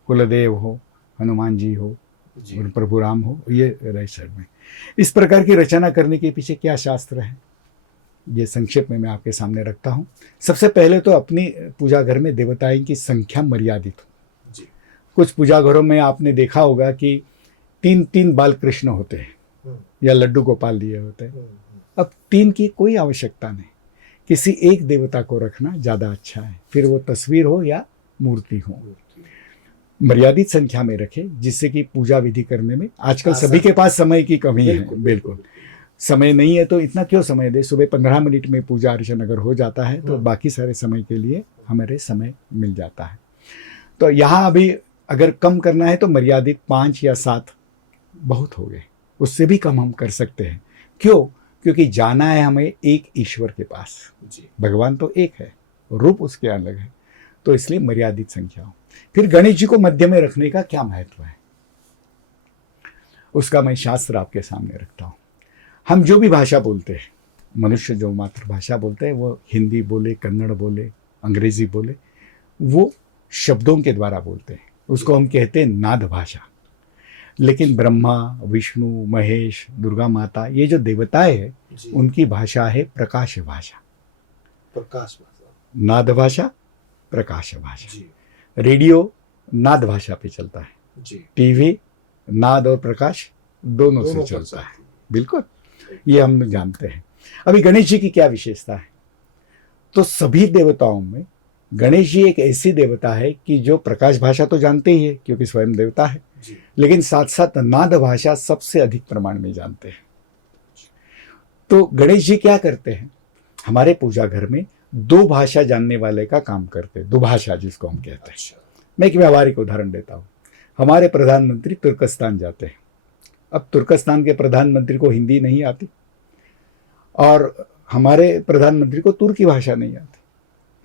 कुलदेव हो, हनुमान जी हो, प्रभु राम हो, ये राइट साइड में। इस प्रकार की रचना करने के पीछे क्या शास्त्र है, ये संक्षेप में मैं आपके सामने रखता हूँ। सबसे पहले तो अपनी पूजा घर में देवताओं की संख्या मर्यादित हो। कुछ पूजा घरों में आपने देखा होगा कि 3 बाल कृष्ण होते हैं या लड्डू गोपाल लिए होते हैं। अब 3 की कोई आवश्यकता नहीं, किसी एक देवता को रखना ज़्यादा अच्छा है, फिर वो तस्वीर हो या मूर्ति हो, मर्यादित संख्या में रखें, जिससे कि पूजा विधि करने में आजकल सभी के पास समय की कमी है। बिल्कुल समय नहीं है तो इतना क्यों समय दे, सुबह 15 मिनट में पूजा अर्चन अगर हो जाता है तो बाकी सारे समय के लिए हमारे समय मिल जाता है। तो यहाँ अभी अगर कम करना है तो मर्यादित 5 या 7 बहुत हो गए, उससे भी कम हम कर सकते हैं। क्यों? क्योंकि जाना है हमें एक ईश्वर के पास। भगवान तो एक है, रूप उसके अलग है, तो इसलिए मर्यादित संख्या हो। फिर गणेश जी को मध्य में रखने का क्या महत्व है, उसका मैं शास्त्र आपके सामने रखता हूँ। हम जो भी भाषा बोलते हैं, मनुष्य जो मातृभाषा बोलते हैं, वो हिंदी बोले, कन्नड़ बोले, अंग्रेजी बोले, वो शब्दों के द्वारा बोलते हैं, उसको हम कहते हैं नाद भाषा। लेकिन ब्रह्मा, विष्णु, महेश, दुर्गा माता, ये जो देवताएं हैं, उनकी भाषा है प्रकाश भाषा। प्रकाश भाषा, नाद भाषा, प्रकाश भाषा। रेडियो नाद भाषा पे चलता है, टीवी नाद और प्रकाश दोनों से पर चलता है। चलती बिल्कुल, ये हम जानते हैं। अभी गणेश जी की क्या विशेषता है? तो सभी देवताओं में गणेश जी एक ऐसी देवता है कि जो प्रकाश भाषा तो जानते ही है क्योंकि स्वयं देवता है, जी। लेकिन साथ साथ नाद भाषा सबसे अधिक प्रमाण में जानते हैं। तो गणेश जी क्या करते हैं? हमारे पूजा घर में दो भाषा जानने वाले का काम करते हैं, दुभाषा जिसको हम कहते हैं। अच्छा। मैं एक व्यावहारिक उदाहरण देता हूँ। हमारे प्रधानमंत्री तुर्कस्तान जाते हैं। अब तुर्कस्तान के प्रधानमंत्री को हिंदी नहीं आती और हमारे प्रधानमंत्री को तुर्की भाषा नहीं आती,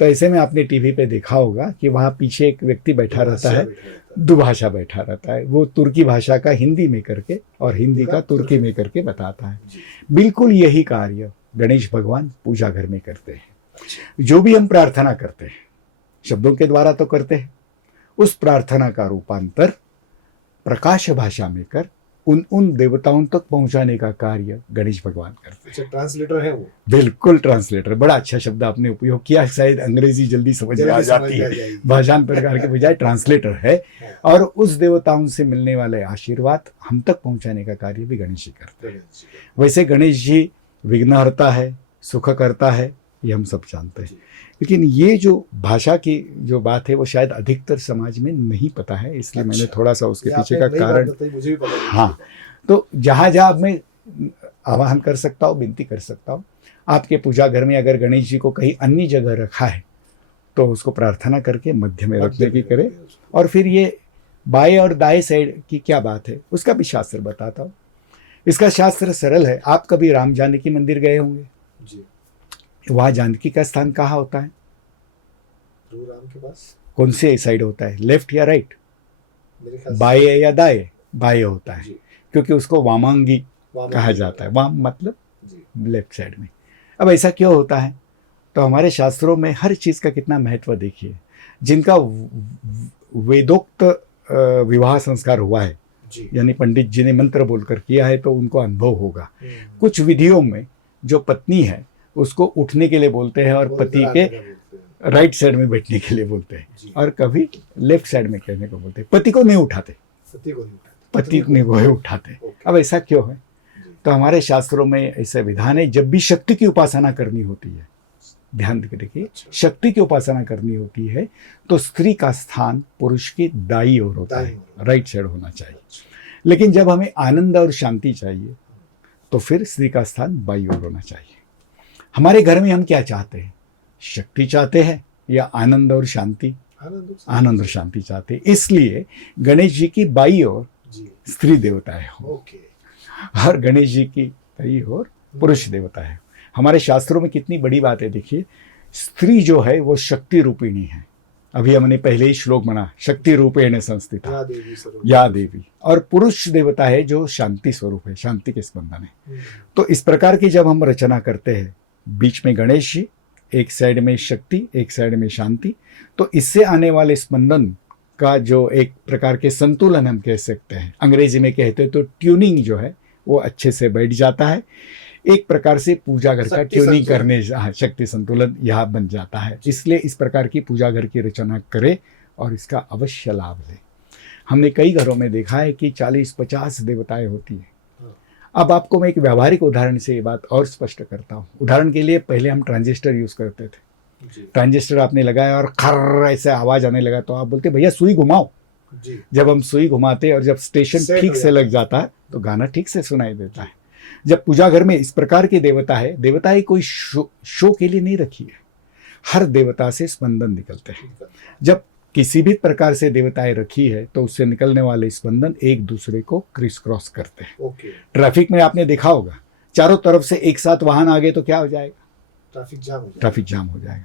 तो ऐसे में आपने टीवी पे देखा होगा कि वहाँ पीछे एक व्यक्ति बैठा रहता है, दुभाषा बैठा रहता है, वो तुर्की भाषा का हिंदी में करके और हिंदी का तुर्की में करके बताता है। बिल्कुल यही कार्य गणेश भगवान पूजा घर में करते हैं। जो भी हम प्रार्थना करते हैं शब्दों के द्वारा तो करते हैं, उस प्रार्थना का रूपांतर प्रकाश भाषा में कर उन देवताओं तक पहुंचाने का कार्य गणेश भगवान करते हैं। अच्छा, ट्रांसलेटर है वो। बिल्कुल ट्रांसलेटर, बड़ा अच्छा शब्द आपने उपयोग किया। शायद अंग्रेजी जल्दी समझ में आ जाती है, भाषांतरकार के बजाय ट्रांसलेटर है। और उस देवताओं से मिलने वाले आशीर्वाद हम तक पहुंचाने का कार्य भी गणेश जी करते हैं। वैसे गणेश जी विघ्नहर्ता है, सुख करता है, ये हम सब जानते हैं, लेकिन ये जो भाषा की जो बात है वो शायद अधिकतर समाज में नहीं पता है, इसलिए मैंने थोड़ा सा उसके पीछे का कारण, मुझे भी पता नहीं। हाँ, तो जहाँ जहाँ मैं आह्वान कर सकता हूँ, विनती कर सकता हूँ, आपके पूजा घर में अगर गणेश जी को कहीं अन्य जगह रखा है तो उसको प्रार्थना करके मध्य में रखने की करे। और फिर ये बाएं और दाएं साइड की क्या बात है उसका भी शास्त्र बताता हूँ। इसका शास्त्र सरल है। आप कभी राम जानकी मंदिर गए होंगे जी। वहाँ जानकी का स्थान कहाँ होता है? राम के पास कौन से साइड होता है, लेफ्ट या राइट? मेरे ख्याल बाएं या दाएं? बाएं होता है, जी। क्योंकि उसको वामांगी कहा जाता है। वाम मतलब लेफ्ट साइड में। अब ऐसा क्यों होता है? तो हमारे शास्त्रों में हर चीज़ का कितना महत्व देखिए। जिनका वेदोक्त विवाह संस्कार हुआ है, यानी पंडित जी ने मंत्र बोलकर किया है, तो उनको अनुभव होगा। कुछ विधियों में जो पत्नी है उसको उठने के लिए बोलते हैं और पति के राइट साइड में बैठने के लिए बोलते हैं, और कभी लेफ्ट साइड में कहने को बोलते हैं। पति को नहीं उठाते, पति को उठाते। अब ऐसा क्यों है? तो हमारे शास्त्रों में ऐसे विधान है, जब भी शक्ति की उपासना करनी होती है, ध्यान देकर देखिए, शक्ति की उपासना करनी होती है तो स्त्री का स्थान पुरुष की दाईं ओर होता है, राइट साइड होना चाहिए। लेकिन जब हमें आनंद और शांति चाहिए तो फिर स्त्री का स्थान बाईं ओर होना चाहिए। हमारे घर में हम क्या चाहते हैं? शक्ति चाहते हैं या आनंद और शांति? आनंद और शांति चाहते हैं। इसलिए गणेश जी की बाईं ओर स्त्री देवता है और गणेश जी की दाईं ओर पुरुष देवता है। हमारे शास्त्रों में कितनी बड़ी बात है देखिए। स्त्री जो है वो शक्ति रूपिणी है। अभी हमने पहले ही श्लोक बना, शक्ति रूपेण संस्थिता या देवी। और पुरुष देवता है जो शांति स्वरूप है, शांति के स्पंदन है। तो इस प्रकार की जब हम रचना करते हैं, बीच में गणेश जी, एक साइड में शक्ति, एक साइड में शांति, तो इससे आने वाले स्पंदन का जो एक प्रकार के संतुलन हम कह सकते हैं, अंग्रेजी में कहते हैं तो ट्यूनिंग जो है वो अच्छे से बैठ जाता है। एक प्रकार से पूजा घर का ट्यूनिंग करने, शक्ति संतुलन यहाँ बन जाता है। इसलिए इस प्रकार की पूजा घर की रचना करें और इसका अवश्य लाभ लें। हमने कई घरों में देखा है कि 40-50 देवताएं होती हैं। अब आपको मैं एक व्यावहारिक उदाहरण से ये बात और स्पष्ट करता हूँ। उदाहरण के लिए पहले हम ट्रांजिस्टर यूज करते थे। ट्रांजिस्टर आपने लगाया और खर्र ऐसे आवाज आने लगा तो आप बोलते भैया सुई घुमाओ। जब हम सुई घुमाते और जब स्टेशन ठीक से लग जाता है तो गाना ठीक से सुनाई देता है। जब पूजा घर में इस प्रकार की देवता है, देवता ही कोई शो के लिए नहीं रखी है, हर देवता से स्पंदन निकलते हैं। जब किसी भी प्रकार से देवताएं रखी है तो उससे निकलने वाले स्पंदन एक दूसरे को क्रिस क्रॉस करते हैं। ट्रैफिक में आपने देखा होगा, चारों तरफ से एक साथ वाहन आ गए तो क्या हो जाएगा? ट्रैफिक जाम हो जाएगा।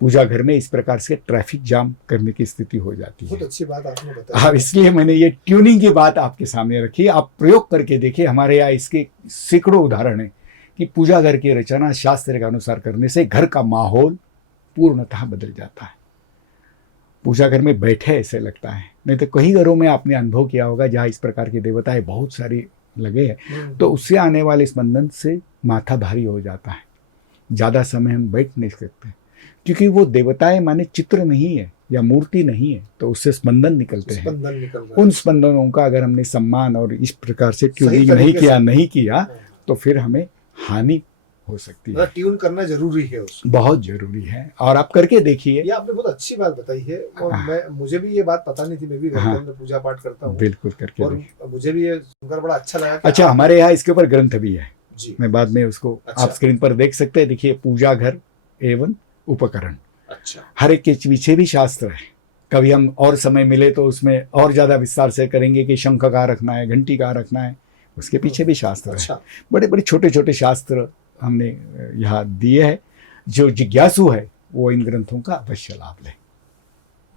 पूजा घर में इस प्रकार से ट्रैफिक जाम करने की स्थिति हो जाती है। बहुत अच्छी बात आपने बताई। अब इसलिए मैंने ये ट्यूनिंग की बात आपके सामने रखी। आप प्रयोग करके देखिए, हमारे यहाँ इसके सैकड़ों उदाहरण है कि पूजा घर की रचना शास्त्र के अनुसार करने से घर का माहौल पूर्णतः बदल जाता है। पूजा घर में बैठे ऐसे लगता है, नहीं तो कई घरों में आपने अनुभव किया होगा जहाँ इस प्रकार की देवताएं बहुत सारी लगे हैं तो उससे आने वाले स्पंदन से माथा भारी हो जाता है, ज़्यादा समय हम बैठ नहीं सकते। क्योंकि वो देवताएं माने चित्र नहीं है या मूर्ति नहीं है, तो उससे स्पंदन निकलते हैं। स्पंदन निकल रहा उन स्पंदनों का अगर हमने सम्मान और इस प्रकार से ट्यूनिंग तरीके नहीं से- किया हाँ। तो फिर हमें हानि हो सकती है। मतलब ट्यून करना जरूरी है उसको। बहुत जरूरी है, और आप करके देखिए। ये आपने बहुत अच्छी बात बताई है, और मुझे भी ये बात पता नहीं थी। मैं भी घर के अंदर पूजा पाठ करता हूँ, बिल्कुल करके और देखिए। मुझे भी ये सुनकर बड़ा अच्छा लगा कि अच्छा, आप- हमारे यहाँ इसके ऊपर ग्रंथ भी है, जी मैं बाद में उसको अच्छा। आप स्क्रीन पर देख सकते हैं। देखिए, पूजा घर एवं उपकरण, अच्छा हर एक के पीछे भी शास्त्र है। कभी हम और समय मिले तो उसमें और ज्यादा विस्तार से करेंगे कि शंख कहाँ रखना है, घंटी कहाँ रखना है, उसके पीछे भी शास्त्र है। अच्छा बड़े बड़े छोटे छोटे शास्त्र हमने यहाँ दिए हैं। जो जिज्ञासु है वो इन ग्रंथों का अवश्य लाभ ले।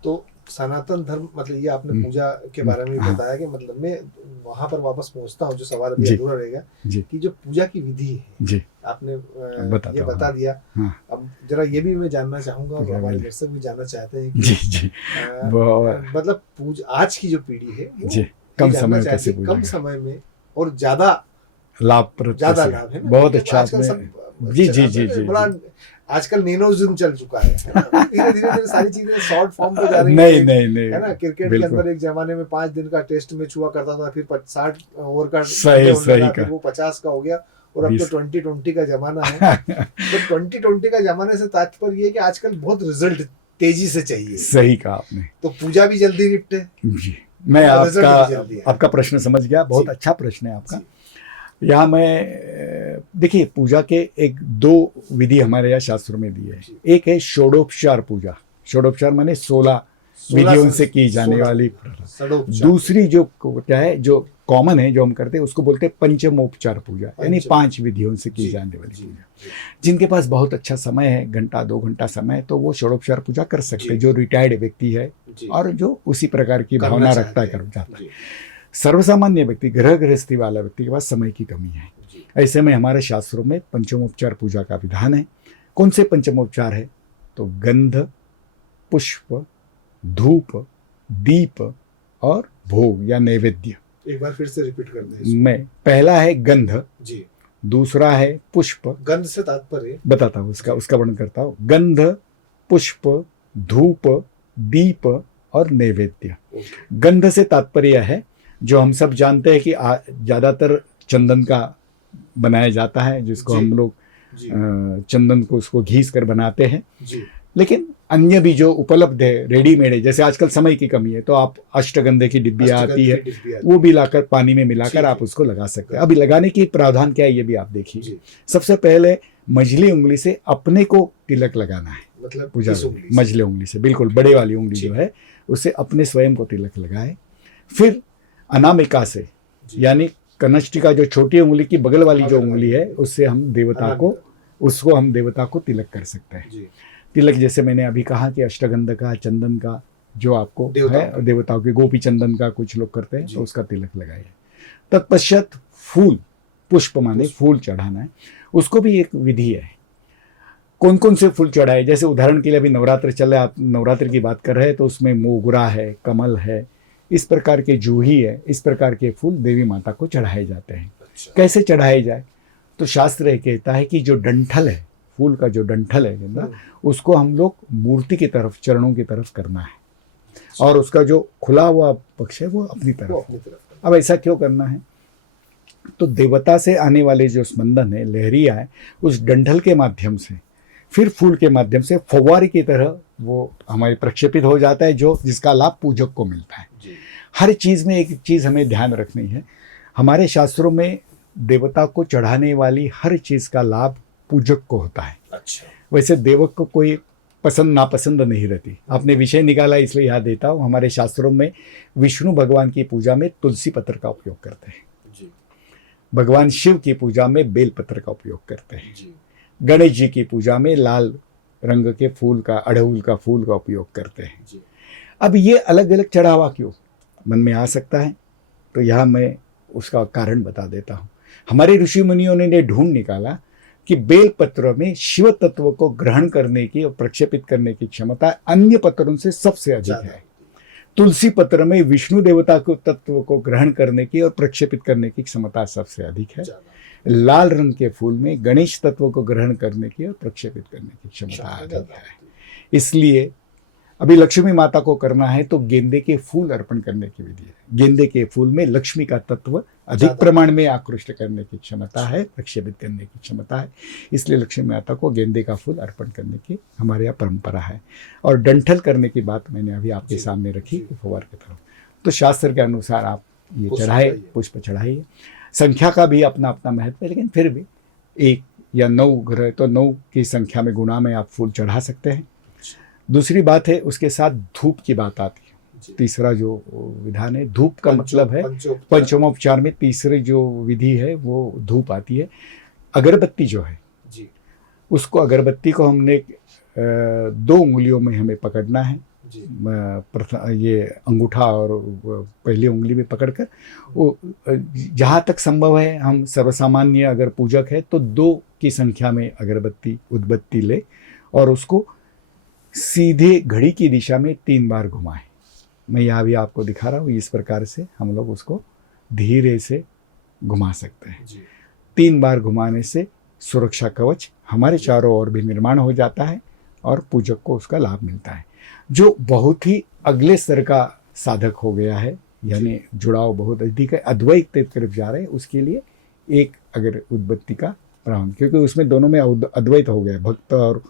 तो सनातन धर्म, मतलब ये आपने पूजा के बारे में भी हाँ। बताया कि मतलब मैं वहां पर वापस पहुंचता हूँ, जो सवाल अभी जी। अधूरा रहेगा जी कि जो पूजा की विधि है जी आपने बताता ये हूँ। बता दिया। हाँ। अब जरा ये भी मैं जानना चाहूंगा, और पूजा हमारे विधि। दर्शक भी जानना चाहते हैं कि जी जी मतलब पूजा आज की जो पीढ़ी है वो जी ये कम जानना समय में चाहती कैसे है, पूजा कम करें। समय में और ज्यादा लाभप्रद ज्यादा कैसे? लाभ है ना। बहुत क्योंकि अच्छा आजकल आपने। सब जी जी जी जी बड़ा आजकल नेनोज़ूम चल चुका है ना? धीरे धीरे सारी चीजें शॉर्ट फॉर्म पे जा रही नहीं है। नहीं नहीं है ना, क्रिकेट के बिल्कुल। अंदर एक जमाने में 5 दिन का टेस्ट मैच हुआ करता था, फिर 60 ओवर का सही- वनडे होने सही लगा, का। फिर वो 50 का हो गया, और अब 20 तो 2020 का जमाना है। तो 2020 का जमाने से तात्पर्य ये है कि आजकल बहुत रिजल्ट तेजी से चाहिए, सही कहा आपने। तो पूजा भी जल्दी निपटे। जी, मैं और रिजल्ट भी जल्दी आए। आपका प्रश्न समझ गया। बहुत जी। अच्छा प्रश्न है आपका। जी। यहाँ मैं देखिए, पूजा के एक दो विधि हमारे यहाँ शास्त्रों में दी है। जी। एक है षोडोपचार पूजा। षोडोपचार माने 16 विधियों से की जाने वाली। दूसरी जो क्या है, जो कॉमन है, जो हम करते हैं, उसको बोलते हैं पंचमोपचार पूजा, यानी 5 विधियों से की जाने वाली पूजा। जिनके पास बहुत अच्छा समय है, घंटा 2 घंटा समय, तो वो षोडोपचार पूजा कर सकते हैं, जो रिटायर्ड व्यक्ति है और जो उसी प्रकार की भावना रखता है, कर जाता है। सर्वसामान्य व्यक्ति, गृह गृहस्थी वाला व्यक्ति के पास समय की कमी है। ऐसे में हमारे शास्त्रों में पंचमोपचार पूजा का विधान है। कौन से पंचमोपचार है? तो गंध, पुष्प, धूप, दीप और भोग या नैवेद्य। एक बार फिर से रिपीट कर दें। मैं पहला है गंध, जी। दूसरा है पुष्प। गंध से तात्पर्य बताता हूँ, उसका वर्णन करता हूँ। गंध, पुष्प, धूप, दीप और नैवेद्य। गंध से तात्पर्य है, जो हम सब जानते हैं कि ज्यादातर चंदन का बनाया जाता है, जिसको हम लोग चंदन को उसको घीस कर बनाते हैं। लेकिन अन्य भी जो उपलब्ध है, रेडीमेड है, जैसे आजकल समय की कमी है तो आप अष्टगंधे की डिब्बी आती है, वो भी लाकर पानी में मिलाकर आप उसको लगा सकते हैं। अभी लगाने की प्रावधान क्या है ये भी आप देखिए। सबसे पहले मझली उंगली से अपने को तिलक लगाना है, मतलब पूजा मझली उंगली से, बिल्कुल बड़े वाली उंगली जो है उससे अपने स्वयं को तिलक लगाए। फिर अनामिका से, यानी कनष्टिका जो छोटी उंगली की बगल वाली जो उंगली है, उससे हम देवता को तिलक कर सकते हैं। तिलक जैसे मैंने अभी कहा कि अष्टगंध का, चंदन का जो आपको है, देवताओं के गोपी चंदन का कुछ लोग करते हैं, तो उसका तिलक लगाइए। तत्पश्चात फूल, पुष्प माने फूल चढ़ाना है, उसको भी एक विधि है। कौन कौन से फूल चढ़ाए? जैसे उदाहरण के लिए अभी नवरात्र चल रहा है, आप नवरात्र की बात कर रहे हैं, तो उसमें मोगरा है, कमल है, इस प्रकार के जूही है, इस प्रकार के फूल देवी माता को चढ़ाए जाते हैं। कैसे चढ़ाए जाए? तो शास्त्र ये कहता है कि जो डंठल है, फूल का जो डंठल है ना, उसको हम लोग मूर्ति की तरफ, चरणों की तरफ करना है, और उसका जो खुला हुआ पक्ष है वो अपनी तरफ। अब ऐसा क्यों करना है? तो देवता से आने वाले जो स्पंदन है, लहरिया है, उस डंठल के माध्यम से, फिर फूल के माध्यम से फव्वारे की तरह वो हमारे प्रक्षेपित हो जाता है, जो जिसका लाभ पूजक को मिलता है। हर चीज में एक चीज हमें ध्यान रखनी है, हमारे शास्त्रों में देवता को चढ़ाने वाली हर चीज का लाभ पूजक को होता है। अच्छा। वैसे देवक को कोई पसंद नापसंद नहीं रहती। आपने विषय निकाला इसलिए याद देता हूँ, हमारे शास्त्रों में विष्णु भगवान की पूजा में तुलसी पत्र का उपयोग करते हैं, भगवान शिव की पूजा में बेल पत्र का उपयोग करते हैं, गणेश जी की पूजा में लाल रंग के फूल का, अड़हुल का फूल का उपयोग करते हैं। अब ये अलग अलग चढ़ावा क्यों मन में आ सकता है? तो यहाँ मैं उसका कारण बता देता हूँ। हमारे ऋषि मुनियों ने ढूंढ निकाला कि बेल पत्र में शिव तत्व को ग्रहण करने की और प्रक्षेपित करने की क्षमता अन्य पत्रों से सबसे अधिक है। तुलसी पत्र में विष्णु देवता को तत्व को ग्रहण करने की और प्रक्षेपित करने की क्षमता सबसे अधिक है। लाल रंग के फूल में गणेश तत्व को ग्रहण करने की और प्रक्षेपित करने की क्षमता अधिक है। इसलिए अभी लक्ष्मी माता को करना है तो गेंदे के फूल अर्पण करने की विधि है। गेंदे के फूल में लक्ष्मी का तत्व अधिक ज्यादा। प्रमाण में आकृष्ट करने की क्षमता है, प्रक्षेपित करने की क्षमता है। इसलिए लक्ष्मी माता को गेंदे का फूल अर्पण करने की हमारे यहाँ परंपरा है। और डंठल करने की बात मैंने अभी आपके जी, सामने रखी जी। फुवार की तरफ। तो शास्त्र के अनुसार आप ये पुष्प चढ़ाए, चढ़ाइए। पुष्प चढ़ाइए। संख्या का भी अपना अपना महत्व है, लेकिन फिर भी 1 या 9 ग्रह तो 9 की संख्या में गुणा में आप फूल चढ़ा सकते हैं। दूसरी बात है उसके साथ धूप की बात आती है। जी। तीसरा जो विधान है धूप का मतलब है पंचोपचार। पंचमोपचार में तीसरी जो विधि है वो धूप आती है। अगरबत्ती जो है जी उसको, अगरबत्ती को हमने 2 उंगलियों में हमें पकड़ना है। जी ये अंगूठा और पहली उंगली में पकड़कर वो जहाँ तक संभव है, हम सर्वसामान्य अगर पूजक है तो 2 की संख्या में अगरबत्ती उद्बत्ती ले और उसको सीधे घड़ी की दिशा में 3 बार घुमाएं। मैं यहाँ भी आपको दिखा रहा हूँ। इस प्रकार से हम लोग उसको धीरे से घुमा सकते हैं। जी 3 बार घुमाने से सुरक्षा कवच हमारे चारों ओर भी निर्माण हो जाता है और पूजक को उसका लाभ मिलता है। जो बहुत ही अगले स्तर का साधक हो गया है, यानी जुड़ाव बहुत अधिक है, अद्वैत की तरफ जा रहे हैं, उसके लिए एक अगर उद्बत्ती का प्रारंभ, क्योंकि उसमें दोनों में अद्वैत हो गया, भक्त और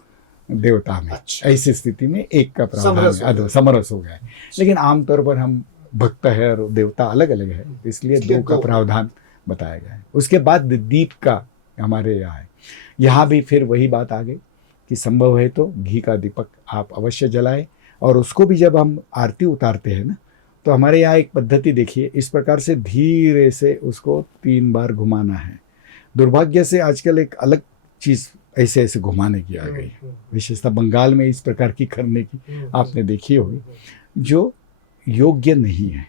देवता में। अच्छा। ऐसी स्थिति में एक का समरस हो प्रावधान गया। समरस हो गया है। लेकिन आमतौर पर हम भक्त है और देवता अलग अलग है, इसलिए इसलिए 2 का 2 प्रावधान बताया गया है। उसके बाद दीप का हमारे यहाँ है। यहाँ भी फिर वही बात आ गई कि संभव है तो घी का दीपक आप अवश्य जलाएं। और उसको भी जब हम आरती उतारते हैं ना, तो हमारे यहाँ एक पद्धति देखिए, इस प्रकार से धीरे से उसको 3 बार घुमाना है। दुर्भाग्य से आजकल एक अलग चीज़ ऐसे ऐसे घुमाने की आ गई, विशेषतः बंगाल में इस प्रकार की करने की आपने देखी होगी, जो योग्य नहीं है।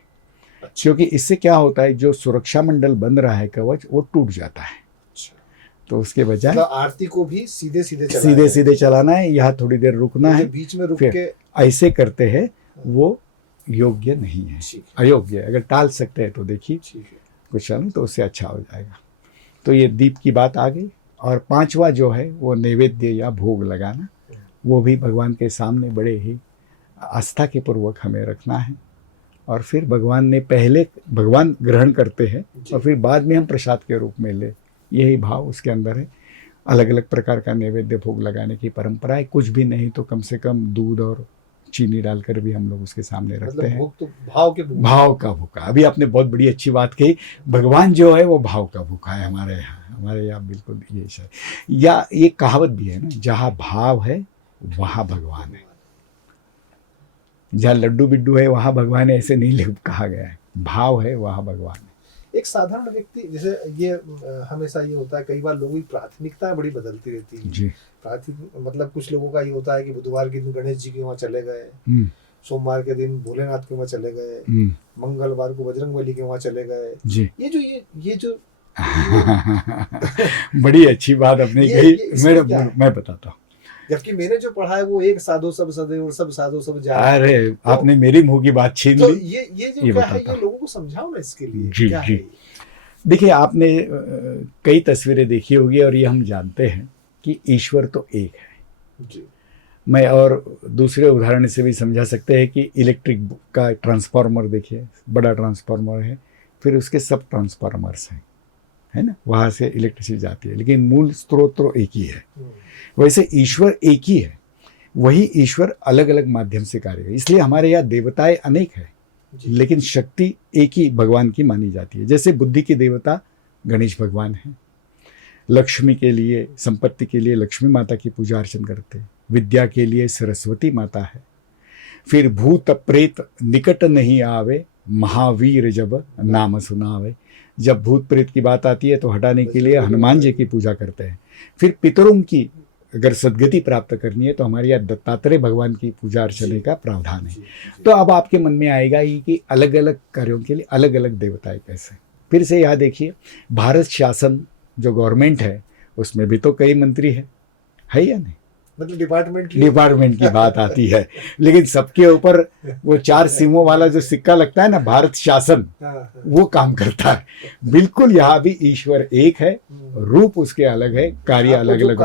क्योंकि इससे क्या होता है, जो सुरक्षा मंडल बन रहा है कवच, वो टूट जाता है। तो उसके बजाय मतलब आरती को भी सीधे सीधे सीधे सीधे चलाना है, यहाँ थोड़ी देर रुकना है, बीच में रुक फिर के ऐसे करते हैं, वो योग्य नहीं है, ठीक है, अयोग्य है। अगर टाल सकते हैं तो देखिए ठीक है। कुछ चलो तो उससे अच्छा हो जाएगा। तो ये दीप की बात आ गई। और 5वां जो है वो नैवेद्य या भोग लगाना, वो भी भगवान के सामने बड़े ही आस्था के पूर्वक हमें रखना है। और फिर भगवान ने पहले भगवान ग्रहण करते हैं और फिर बाद में हम प्रसाद के रूप में ले, यही भाव उसके अंदर है। अलग अलग प्रकार का नैवेद्य भोग लगाने की परंपरा है। कुछ भी नहीं तो कम से कम दूध और चीनी डालकर भी हम लोग उसके सामने रखते मतलब हैं। भूख तो भाव के भूख। भाव का भूखा। अभी आपने बहुत बड़ी अच्छी बात कही, भगवान जो है वो भाव का भूखा है हमारे यहाँ बिल्कुल ये शायद, या ये कहावत भी है ना, जहाँ भाव है वहाँ भगवान है, जहाँ लड्डू बिड्डू है वहाँ भगवान है, ऐसे नहीं कहा गया है। भाव है वहाँ भगवान है। एक साधारण व्यक्ति जैसे ये हमेशा ये होता है, कई बार लोगों की प्राथमिकताएं बड़ी बदलती रहती है। जी। मतलब कुछ लोगों का ये होता है कि बुधवार के दिन गणेश जी के वहाँ चले गए, सोमवार के दिन भोलेनाथ के वहाँ चले गए, मंगलवार को बजरंगबली के वहाँ चले गए। जी। ये जो बड़ी अच्छी बात आपने कही। मैं बताता हूँ, जबकि मैंने जो पढ़ा है वो एक साधो सब सदे और सब साधो सब जाए। अरे तो, आपने मेरी मुंह की बात छीन तो ली। ये जो क्या है, ये लोगों को समझाओ ना इसके लिए। जी क्या जी है? देखिए, आपने कई तस्वीरें देखी होगी और ये हम जानते हैं कि ईश्वर तो एक है। जी। मैं और दूसरे उदाहरण से भी समझा सकते हैं कि इलेक्ट्रिक का ट्रांसफार्मर देखिए, बड़ा ट्रांसफार्मर है, फिर उसके सब ट्रांसफार्मर्स हैं, है ना, वहाँ से इलेक्ट्रिसिटी जाती है, लेकिन मूल स्रोत तो एक ही है। वैसे ईश्वर एक ही है, वही ईश्वर अलग अलग माध्यम से कार्य है। इसलिए हमारे यहाँ देवताएं अनेक है, लेकिन शक्ति एक ही भगवान की मानी जाती है। जैसे बुद्धि के देवता गणेश भगवान हैं, लक्ष्मी के लिए, संपत्ति के लिए लक्ष्मी माता की पूजा अर्चन करते हैं, विद्या के लिए सरस्वती माता है, फिर भूत प्रेत निकट नहीं आवे, महावीर जब नाम सुनावे। जब भूत प्रेत की बात आती है तो हटाने के लिए हनुमान जी की पूजा करते हैं। फिर पितरों की अगर सद्गति प्राप्त करनी है तो हमारे यहाँ दत्तात्रेय भगवान की पूजा अर्चने का प्रावधान है। तो अब आपके मन में आएगा ही कि अलग अलग कार्यों के लिए अलग अलग देवताएं कैसे। फिर से यहाँ देखिए, भारत शासन जो गवर्नमेंट है उसमें भी तो कई मंत्री है या नहीं, मतलब डिपार्टमेंट की बात आती है, लेकिन सबके ऊपर वो 4 सिंहों वाला जो सिक्का लगता है ना, भारत शासन, वो काम करता है। बिल्कुल यहाँ भी ईश्वर एक है, रूप उसके अलग है, कार्य अलग अलग,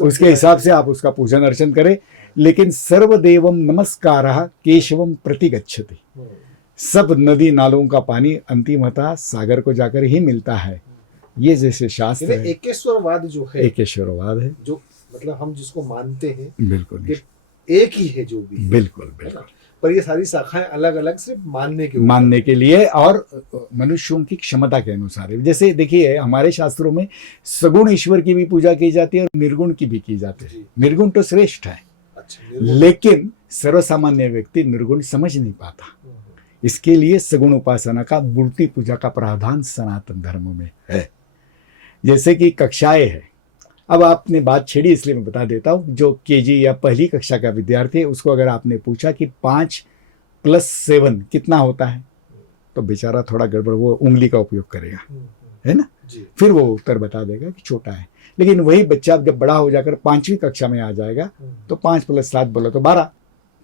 उसके हिसाब से आप उसका पूजन अर्चन करें। लेकिन सर्वदेवम नमस्कारः केशवम प्रतिगच्छति। सब नदी नालों का पानी अंतिमतः सागर को जाकर ही मिलता है। ये जैसे शास्त्र है, एकेश्वरवाद जो है, एकेश्वरवाद है, जो मतलब हम जिसको मानते हैं बिल्कुल कि एक ही है जो भी है, बिल्कुल है बिल्कुल ना? पर ये सारी शाखाएं अलग अलग सिर्फ मानने के मानने के लिए और मनुष्यों की क्षमता के अनुसार है। जैसे देखिए हमारे शास्त्रों में सगुण ईश्वर की भी पूजा की जाती है और निर्गुण की भी की जाती है। जी। निर्गुण तो श्रेष्ठ है, अच्छा, निर्गुण। लेकिन सर्वसामान्य व्यक्ति निर्गुण समझ नहीं पाता। इसके लिए सगुण उपासना का, मूर्ति पूजा का प्रावधान सनातन धर्म में है। जैसे कि कक्षाएं है, अब आपने बात छेड़ी इसलिए मैं बता देता हूँ। जो केजी या पहली कक्षा का विद्यार्थी है, उसको अगर आपने पूछा कि 5 + 7 कितना होता है, तो बेचारा थोड़ा गड़बड़, वो उंगली का उपयोग करेगा, है ना। जी। फिर वो उत्तर बता देगा कि छोटा है। लेकिन वही बच्चा जब बड़ा हो जाकर 5वीं कक्षा में आ जाएगा तो 5 + 7 बोलो तो 12,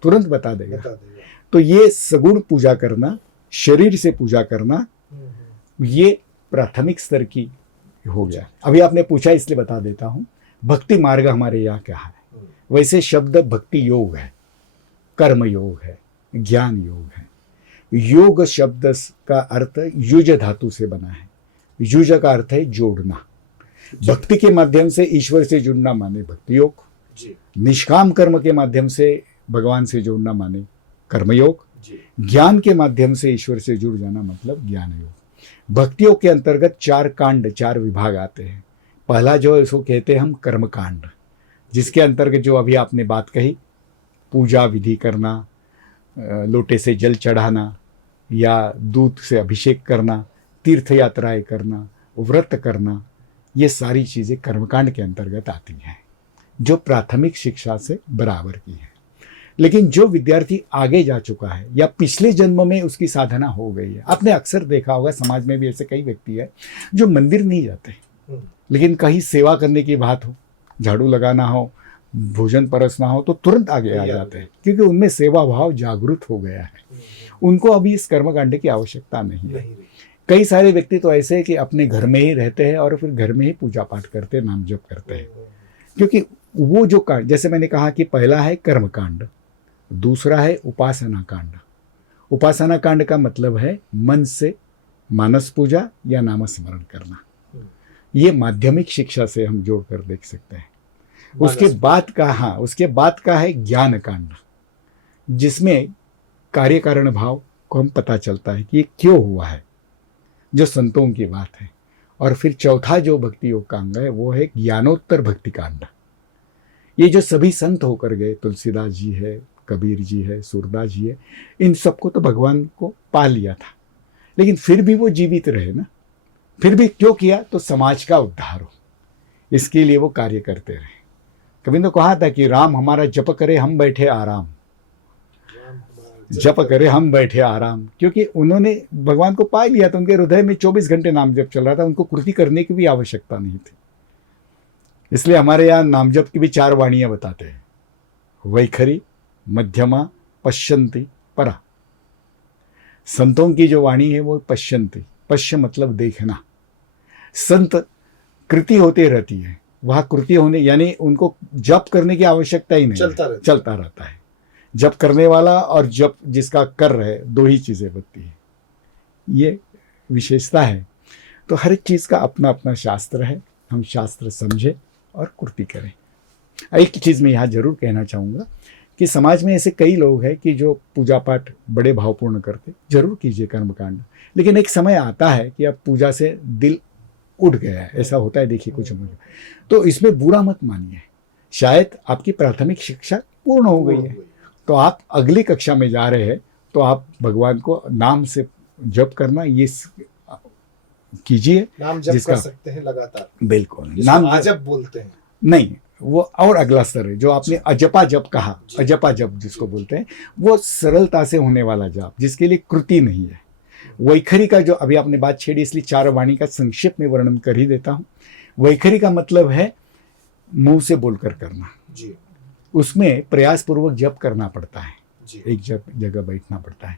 तुरंत बता देगा। बता देगा। तो ये सगुण पूजा करना, शरीर से पूजा करना, ये प्राथमिक स्तर की हो गया। अभी आपने पूछा इसलिए बता देता हूं, भक्ति मार्ग हमारे यहाँ क्या है। वैसे शब्द भक्ति योग है, कर्म योग है, ज्ञान योग है। योग शब्द का अर्थ युज धातु से बना है। युज का अर्थ है जोड़ना। भक्ति के माध्यम से ईश्वर से जुड़ना माने भक्ति योग, निष्काम कर्म के माध्यम से भगवान से जोड़ना माने कर्मयोग, ज्ञान के माध्यम से ईश्वर से जुड़ जाना मतलब ज्ञान योग। भक्तियों के अंतर्गत 4 कांड, 4 विभाग आते हैं। पहला जो है इसको कहते हैं हम कर्म कांड, जिसके अंतर्गत जो अभी आपने बात कही, पूजा विधि करना, लोटे से जल चढ़ाना या दूध से अभिषेक करना, तीर्थ यात्राएं करना, व्रत करना, ये सारी चीज़ें कर्मकांड के अंतर्गत आती हैं, जो प्राथमिक शिक्षा से बराबर की है। लेकिन जो विद्यार्थी आगे जा चुका है या पिछले जन्म में उसकी साधना हो गई है, आपने अक्सर देखा होगा समाज में भी ऐसे कई व्यक्ति है जो मंदिर नहीं जाते, लेकिन कहीं सेवा करने की बात हो, झाड़ू लगाना हो, भोजन परसना हो, तो तुरंत आगे आ जाते हैं, क्योंकि उनमें सेवा भाव जागृत हो गया है। उनको अभी इस कर्मकांड की आवश्यकता नहीं है। कई सारे व्यक्ति तो ऐसे हैं कि अपने घर में ही रहते हैं और फिर घर में ही पूजा पाठ करते, नाम जप करते हैं, क्योंकि वो जो कांड, जैसे मैंने कहा कि पहला है कर्मकांड, दूसरा है उपासना कांड। उपासना कांड का मतलब है मन से मानस पूजा या नाम स्मरण करना। ये माध्यमिक शिक्षा से हम जोड़कर देख सकते हैं। उसके बाद का है ज्ञान कांड, जिसमें कार्य कारण भाव को हम पता चलता है कि ये क्यों हुआ है, जो संतों की बात है। और फिर चौथा जो भक्ति योग का अंग है वो है ज्ञानोत्तर भक्ति कांड। ये जो सभी संत होकर गए, तुलसीदास जी है, कबीर जी है, सूरदास जी है, इन सबको तो भगवान को पा लिया था, लेकिन फिर भी वो जीवित रहे ना। फिर भी क्यों किया? तो समाज का उद्धार हो, इसके लिए वो कार्य करते रहे। कभी तो कहा था कि राम हमारा जप करे हम बैठे आराम, जप करे हम बैठे आराम, क्योंकि उन्होंने भगवान को पा लिया था। उनके हृदय में 24 घंटे नाम जप चल रहा था, उनको कृति करने की भी आवश्यकता नहीं थी। इसलिए हमारे यहाँ नाम जप की भी 4 वाणियां बताते हैं, वैखरी, मध्यमा, पश्यंती, परा। संतों की जो वाणी है वो पश्यंती, पश्य मतलब देखना। संत कृति होती रहती है, वह कृति होने यानी उनको जप करने की आवश्यकता ही नहीं, चलता रहता है। जप करने वाला और जप जिसका कर रहे, 2 ही चीजें बनती है। ये विशेषता है। तो हर एक चीज का अपना अपना शास्त्र है, हम शास्त्र समझे और कृति करें। एक चीज मैं यहाँ जरूर कहना चाहूँगा कि समाज में ऐसे कई लोग हैं कि जो पूजा पाठ बड़े भावपूर्ण करते, जरूर कीजिए कर्मकांड, लेकिन एक समय आता है कि अब पूजा से दिल उठ गया है, ऐसा होता है। देखिए कुछ मुझे, तो इसमें बुरा मत मानिए, शायद आपकी प्राथमिक शिक्षा पूर्ण हो गई है, तो आप अगली कक्षा में जा रहे हैं, तो आप भगवान को नाम से जप करना ये कीजिए। नाम जप कर सकते हैं लगातार, बिल्कुल। नाम अजप बोलते हैं नहीं, वो और अगला स्तर है जो आपने अजपा जप कहा, अजपा जप जिसको बोलते हैं, वो सरलता से होने वाला जप, जिसके लिए कृति नहीं है। वैखरी का जो अभी आपने बात छेड़ी, इसलिए 4 वाणी का संक्षिप्त में वर्णन कर ही देता हूँ। वैखरी का मतलब है मुंह से बोलकर करना जी। उसमें प्रयास पूर्वक जप करना पड़ता है जी। एक जगह बैठना पड़ता है।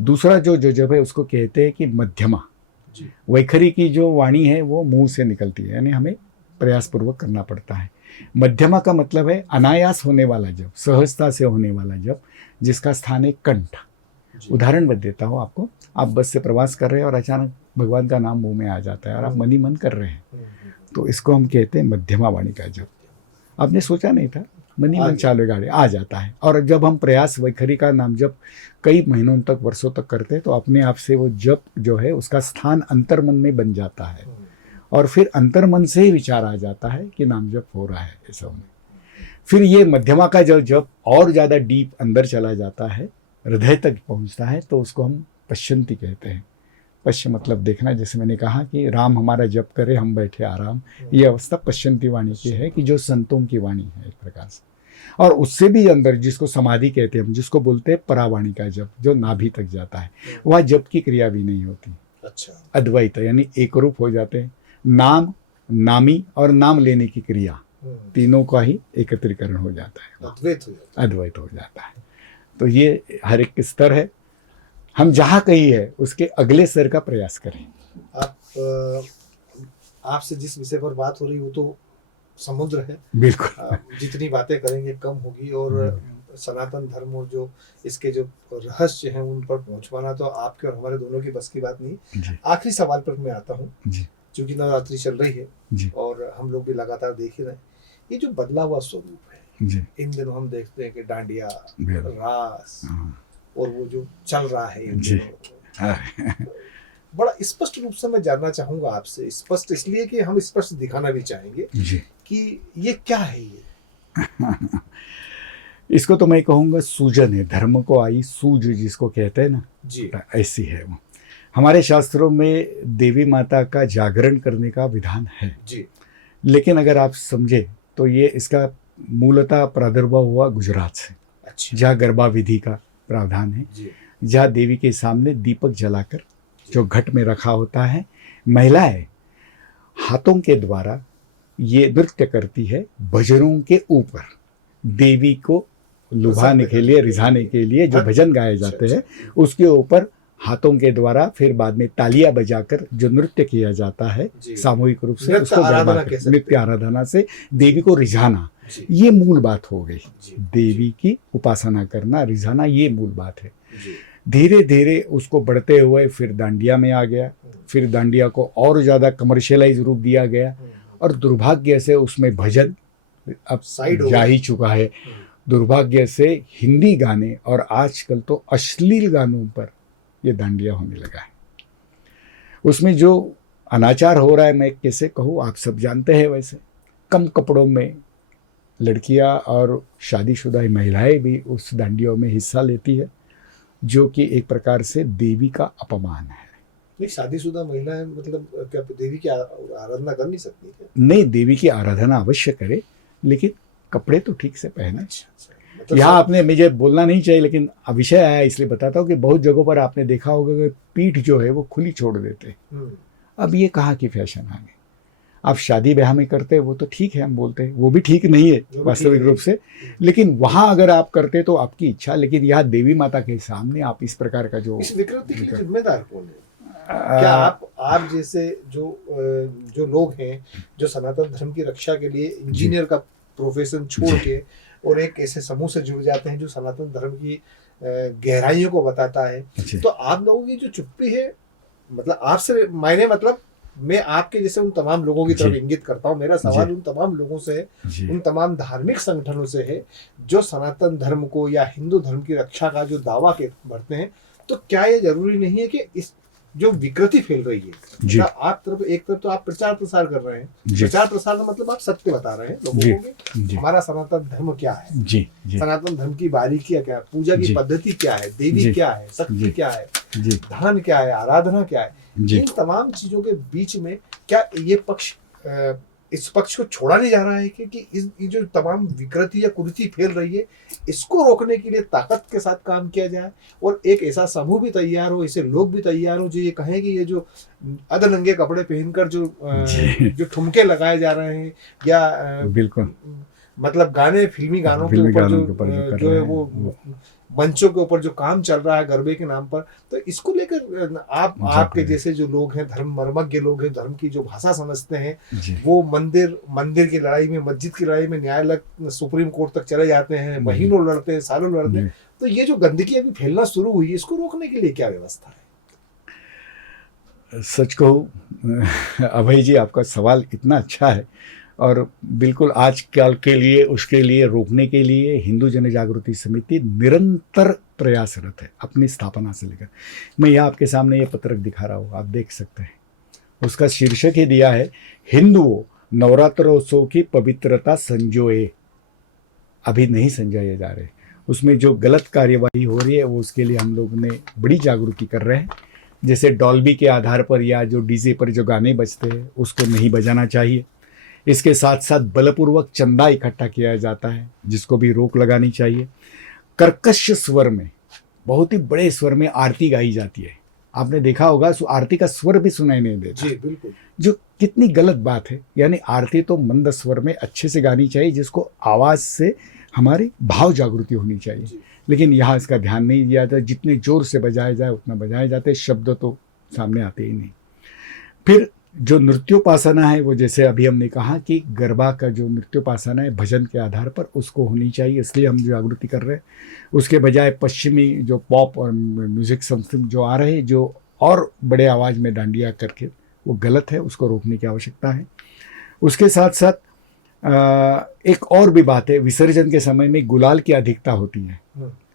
दूसरा जो जप है उसको कहते हैं कि मध्यमा। वैखरी की जो वाणी है वो मुंह से निकलती है, यानी हमें प्रयास पूर्वक करना पड़ता है। मध्यमा का मतलब है अनायास होने वाला जप, सहजता से होने वाला जप, जिसका स्थान है कंठ। जी। उदाहरण बता देता हूँ आपको। आप बस से प्रवास कर रहे हैं और अचानक भगवान का नाम मुंह में आ जाता है और आप मन ही मन कर रहे हैं, तो इसको हम कहते हैं मध्यमा वाणी का जप। आपने सोचा नहीं था, मन ही मन चालू गाड़ी आ जाता है। और जब हम प्रयास वैखरी का नाम जप कई महीनों तक, वर्षों तक करते हैं, तो अपने आप से वो जप जो है उसका स्थान अंतर्मन में बन जाता है और फिर अंतर्मन से ही विचार आ जाता है कि नाम जप हो रहा है ऐसा होने। फिर ये मध्यमा का जो जप और ज़्यादा डीप अंदर चला जाता है, हृदय तक पहुंचता है, तो उसको हम पश्यंती कहते हैं। पश्य मतलब देखना, जैसे मैंने कहा कि राम हमारा जप करे हम बैठे आराम, ये अवस्था पश्यंती वाणी की है कि जो संतों की वाणी है एक प्रकार से। और उससे भी अंदर जिसको समाधि कहते हैं हम, जिसको बोलते हैं परावाणी का जप, जो नाभि तक जाता है, वह जप की क्रिया भी नहीं होती। अच्छा। अद्वैत यानी एक रूप हो जाते हैं। नाम, नामी और नाम लेने की क्रिया, तीनों का ही एकत्रीकरण हो जाता है, अद्वैत हो जाता है। तो ये हर एक स्तर है, हम जहाँ कहीं है उसके अगले स्तर का प्रयास करें। आपसे जिस विषय पर बात हो रही वो तो समुद्र है, बिल्कुल। जितनी बातें करेंगे कम होगी। और सनातन धर्म और जो इसके जो रहस्य हैं उन पर पहुंच पाना तो आपके और हमारे दोनों की बस की बात नहीं। आखिरी सवाल पर मैं आता हूँ, क्योंकि नवरात्रि चल रही है और हम लोग भी लगातार देख ही रहे हैं, ये जो बदला हुआ स्वरूप है, इन दिनों हम देखते हैं कि डांडिया, रास और वो जो चल रहा है, बड़ा स्पष्ट रूप से मैं जानना चाहूंगा आपसे, स्पष्ट इसलिए कि हम स्पष्ट दिखाना भी चाहेंगे कि ये क्या है। ये इसको तो मैं कहूँगा सूजन है, धर्म को आई सूज जिसको कहते हैं ना जी, ऐसी है वो। हमारे शास्त्रों में देवी माता का जागरण करने का विधान है जी, लेकिन अगर आप समझे तो ये इसका मूलतः प्रादुर्भाव हुआ गुजरात से। अच्छा। जहाँ गरबा विधि का प्रावधान है, जहाँ देवी के सामने दीपक जलाकर जो घट में रखा होता है, महिलाएं हाथों के द्वारा ये नृत्य करती है भजनों के ऊपर, देवी को लुभाने के लिए, रिझाने के लिए जो भजन गाए जाते हैं उसके ऊपर हाथों के द्वारा, फिर बाद में तालियां बजाकर जो नृत्य किया जाता है सामूहिक रूप से, उसको नृत्य आराधना से देवी को रिझाना, ये मूल बात हो गई। देवी की उपासना करना, रिझाना, ये मूल बात है। धीरे धीरे उसको बढ़ते हुए फिर दांडिया में आ गया, फिर दांडिया को और ज़्यादा कमर्शियलाइज रूप दिया गया और दुर्भाग्य से उसमें भजन अब जा ही चुका है। दुर्भाग्य से हिंदी गाने और आजकल तो अश्लील गानों पर ये दांडिया होने लगा है। उसमें जो अनाचार हो रहा है, मैं कैसे कहूँ, आप सब जानते हैं। वैसे कम कपड़ों में लड़कियां और शादीशुदा महिलाएं भी उस दांडियों में हिस्सा लेती है, जो कि एक प्रकार से देवी का अपमान है। नहीं, शादीशुदा महिलाएं मतलब क्या देवी की आराधना कर नहीं सकती क्या? नहीं, देवी की आराधना अवश्य करे, लेकिन कपड़े तो ठीक से पहने। मतलब यहाँ आपने, मुझे बोलना नहीं चाहिए लेकिन विषय आया इसलिए बताता हूँ कि बहुत जगहों पर आपने देखा होगा कि पीठ जो है वो खुली छोड़ देते। अब ये कहाँ की फैशन आ गई। आप शादी ब्याह में करते हैं वो तो ठीक है, हम बोलते हैं वो भी ठीक नहीं है वास्तविक रूप से, लेकिन वहाँ अगर आप करते तो आपकी इच्छा, लेकिन यहाँ देवी माता के सामने आप इस प्रकार का जो, इस विकृति के लिए जिम्मेदार कौन है? क्या आप जैसे जो लोग हैं जो सनातन धर्म की रक्षा के लिए इंजीनियर का प्रोफेशन छोड़ के और एक ऐसे समूह से जुड़ जाते हैं जो सनातन धर्म की गहराइयों को बताता है, तो आप लोगों की जो चुप्पी है, मतलब आपसे मायने, मतलब मैं आपके जैसे उन तमाम लोगों की तरफ इंगित करता हूँ। मेरा सवाल उन तमाम लोगों से है, उन तमाम धार्मिक संगठनों से है जो सनातन धर्म को या हिंदू धर्म की रक्षा का जो दावा के बढ़ते हैं, तो क्या ये जरूरी नहीं है कि इस जो विकृति फैल रही है, आप एक तरफ तो आप प्रचार प्रसार कर रहे हैं, प्रचार प्रसार का मतलब आप सत्य बता रहे हैं लोगों को, हमारा सनातन धर्म क्या है, सनातन धर्म की बारीकियां क्या है, पूजा की पद्धति क्या है, देवी क्या है, शक्ति क्या है, ध्यान क्या है, आराधना क्या है, इन तमाम चीजों के बीच में क्या ये पक्ष इस पक्ष को छोड़ा नहीं जा रहा है कि ये जो तमाम विकृति या कुरीति फैल रही है, इसको रोकने के लिए ताकत के साथ काम किया जाए और एक ऐसा समूह भी तैयार हो, ऐसे लोग भी तैयार हो जो ये कहें कि ये जो अधनंगे कपड़े पहनकर जो ठुमके लगाए जा रहे हैं या बिल्कुल मतलब गाने, फिल्मी गानों के ऊपर जो है वो मंचों के ऊपर जो काम चल रहा है गरबे के नाम पर, तो इसको लेकर आपके जैसे जो लोग हैं, धर्म मर्मज्ञ लोग हैं, धर्म की जो भाषा समझते हैं, जी वो मंदिर की लड़ाई में, मस्जिद की लड़ाई में न्यायालय सुप्रीम कोर्ट तक चले जाते हैं, महीनों लड़ते हैं, सालों लड़ते हैं। तो ये जो गंदगी अभी फैलना शुरू हुई है, इसको रोकने के लिए क्या व्यवस्था है? सच कहूँ अभय जी, आपका सवाल इतना अच्छा है और बिल्कुल आजकल के लिए उसके लिए रोकने के लिए हिंदू जन जागृति समिति निरंतर प्रयासरत है अपनी स्थापना से लेकर। मैं यहाँ आपके सामने ये पत्रक दिखा रहा हूँ, आप देख सकते हैं। उसका शीर्षक ही दिया है, हिंदुओं नवरात्रोत्सव की पवित्रता संजोए। अभी नहीं संजाए जा रहे, उसमें जो गलत कार्यवाही हो रही है वो उसके लिए हम लोग ने बड़ी जागृति कर रहे हैं। जैसे डॉल्बी के आधार पर या जो डीजे पर जो गाने बजते हैं उसको नहीं बजाना चाहिए। इसके साथ साथ बलपूर्वक चंदा इकट्ठा किया जाता है, जिसको भी रोक लगानी चाहिए। कर्कश स्वर में, बहुत ही बड़े स्वर में आरती गाई जाती है। आपने देखा होगा आरती का स्वर भी सुनाई नहीं देता। जी बिल्कुल, जो कितनी गलत बात है। यानी आरती तो मंद स्वर में अच्छे से गानी चाहिए, जिसको आवाज़ से हमारी भाव जागृति होनी चाहिए। लेकिन यहाँ इसका ध्यान नहीं दिया जाता। जितने जोर से बजाया जाए उतना बजाए जाते, शब्द तो सामने आते ही नहीं। फिर जो नृत्योपासना है वो, जैसे अभी हमने कहा कि गरबा का जो नृत्योपासना है भजन के आधार पर, उसको होनी चाहिए, इसलिए हम जागृति कर रहे हैं। उसके बजाय पश्चिमी जो पॉप और म्यूज़िक संस्कृत जो आ रहे हैं, जो और बड़े आवाज़ में डांडिया करके, वो गलत है, उसको रोकने की आवश्यकता है। उसके साथ साथ एक और भी बात है, विसर्जन के समय में गुलाल की अधिकता होती है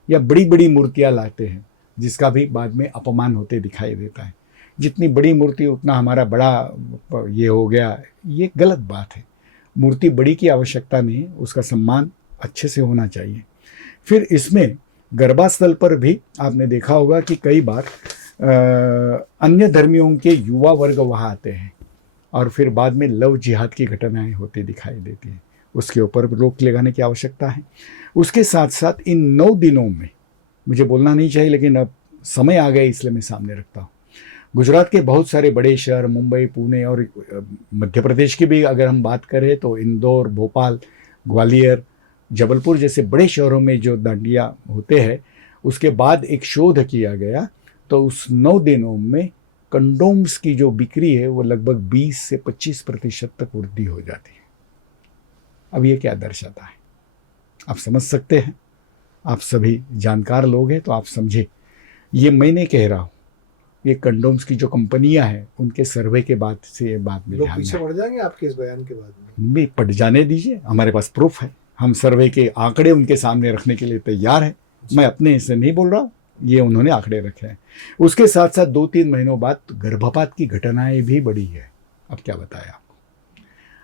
या बड़ी बड़ी मूर्तियाँ लाते हैं, जिसका भी बाद में अपमान होते दिखाई देता है। जितनी बड़ी मूर्ति उतना हमारा बड़ा ये हो गया, ये गलत बात है। मूर्ति बड़ी की आवश्यकता नहीं, उसका सम्मान अच्छे से होना चाहिए। फिर इसमें गरबा स्थल पर भी आपने देखा होगा कि कई बार अन्य धर्मियों के युवा वर्ग वहाँ आते हैं और फिर बाद में लव जिहाद की घटनाएं होती दिखाई देती हैं। उसके ऊपर रोक लगाने की आवश्यकता है। उसके साथ साथ इन 9 दिनों में, मुझे बोलना नहीं चाहिए लेकिन अब समय आ गया इसलिए मैं सामने रखता हूँ, गुजरात के बहुत सारे बड़े शहर, मुंबई, पुणे और मध्य प्रदेश की भी अगर हम बात करें तो इंदौर, भोपाल, ग्वालियर, जबलपुर जैसे बड़े शहरों में जो दांडिया होते हैं, उसके बाद एक शोध किया गया तो उस 9 दिनों में कंडोम्स की जो बिक्री है वो लगभग 20 से 25% तक वृद्धि हो जाती है। अब ये क्या दर्शाता है, आप समझ सकते हैं। आप सभी जानकार लोग हैं तो आप समझे। ये मैं नहीं कह रहा हूँ, ये कंडोम्स की जो कंपनियां हैं उनके सर्वे के बाद से ये बात में लोग पीछे पड़ जाएंगे आपके इस बयान के बाद में। भी पड़ जाने दीजिए, हमारे पास प्रूफ है। हम सर्वे के आंकड़े उनके सामने रखने के लिए तैयार हैं। मैं अपने से नहीं बोल रहा हूँ, ये उन्होंने आंकड़े रखे हैं। उसके साथ साथ 2-3 महीनों बाद गर्भपात की घटनाएं भी बढ़ी है। अब क्या बताया आपको।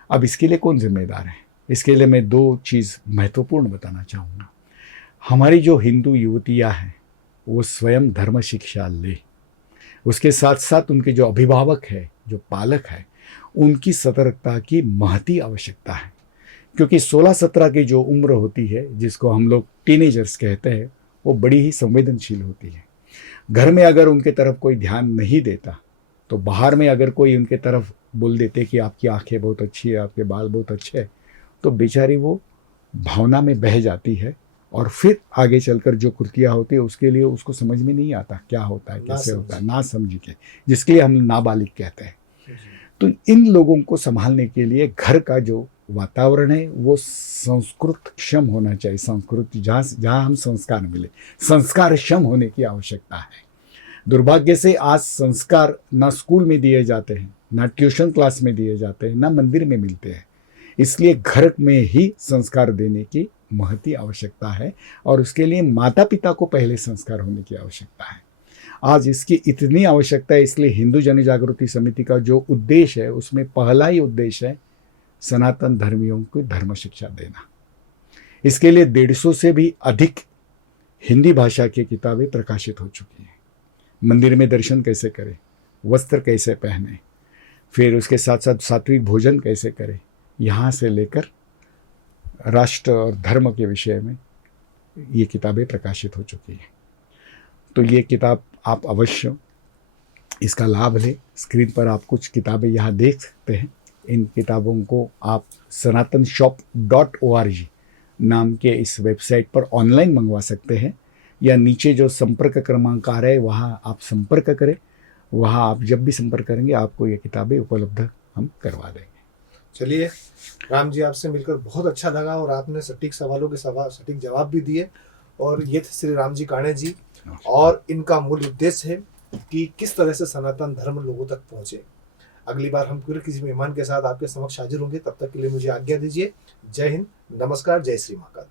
अब इसके लिए कौन जिम्मेदार है? इसके लिए मैं 2 चीज़ महत्वपूर्ण बताना चाहूँगा। हमारी जो हिंदू युवतियाँ हैं वो स्वयं धर्म शिक्षा ले। उसके साथ साथ उनके जो अभिभावक है, जो पालक है, उनकी सतर्कता की महती आवश्यकता है। क्योंकि 16-17 की जो उम्र होती है, जिसको हम लोग टीनेजर्स कहते हैं, वो बड़ी ही संवेदनशील होती है। घर में अगर उनके तरफ कोई ध्यान नहीं देता तो बाहर में अगर कोई उनके तरफ बोल देते कि आपकी आंखें बहुत अच्छी है, आपके बाल बहुत अच्छे हैं, तो बेचारी वो भावना में बह जाती है और फिर आगे चलकर जो कृतियाँ होती है उसके लिए उसको समझ में नहीं आता क्या होता है, कैसे होता है, ना समझ के, जिसके लिए हम नाबालिग कहते हैं। तो इन लोगों को संभालने के लिए घर का जो वातावरण है वो संस्कृत क्षम होना चाहिए। संस्कृत जहाँ हम संस्कार मिले, संस्कार क्षम होने की आवश्यकता है। दुर्भाग्य से आज संस्कार ना स्कूल में दिए जाते हैं, ना ट्यूशन क्लास में दिए जाते हैं, ना मंदिर में मिलते हैं। इसलिए घर में ही संस्कार देने की महती आवश्यकता है और उसके लिए माता पिता को पहले संस्कार होने की आवश्यकता है। आज इसकी इतनी आवश्यकता है, इसलिए हिंदू जन जागृति समिति का जो उद्देश्य है उसमें पहला ही उद्देश्य है सनातन धर्मियों को धर्म शिक्षा देना। इसके लिए 150 से भी अधिक हिंदी भाषा की किताबें प्रकाशित हो चुकी हैं। मंदिर में दर्शन कैसे करें, वस्त्र कैसे पहने, फिर उसके साथ साथ सात्विक भोजन कैसे करें, यहाँ से लेकर राष्ट्र और धर्म के विषय में ये किताबें प्रकाशित हो चुकी हैं। तो ये किताब आप अवश्य इसका लाभ लें। स्क्रीन पर आप कुछ किताबें यहाँ देख सकते हैं। इन किताबों को आप sanatanshop.org नाम के इस वेबसाइट पर ऑनलाइन मंगवा सकते हैं। या नीचे जो संपर्क क्रमांक आ रहे हैं वहाँ आप संपर्क करें। वहाँ आप जब भी संपर्क करेंगे आपको ये किताबें उपलब्ध हम करवा देंगे। चलिए राम जी, आपसे मिलकर बहुत अच्छा लगा और आपने सटीक सवालों के सटीक जवाब भी दिए। और ये थे श्री राम जी काणे जी, और इनका मूल उद्देश्य है कि किस तरह से सनातन धर्म लोगों तक पहुंचे। अगली बार हम फिर किसी मेहमान के साथ आपके समक्ष हाजिर होंगे। तब तक के लिए मुझे आज्ञा दीजिए। जय हिंद, नमस्कार, जय श्री महाकाल।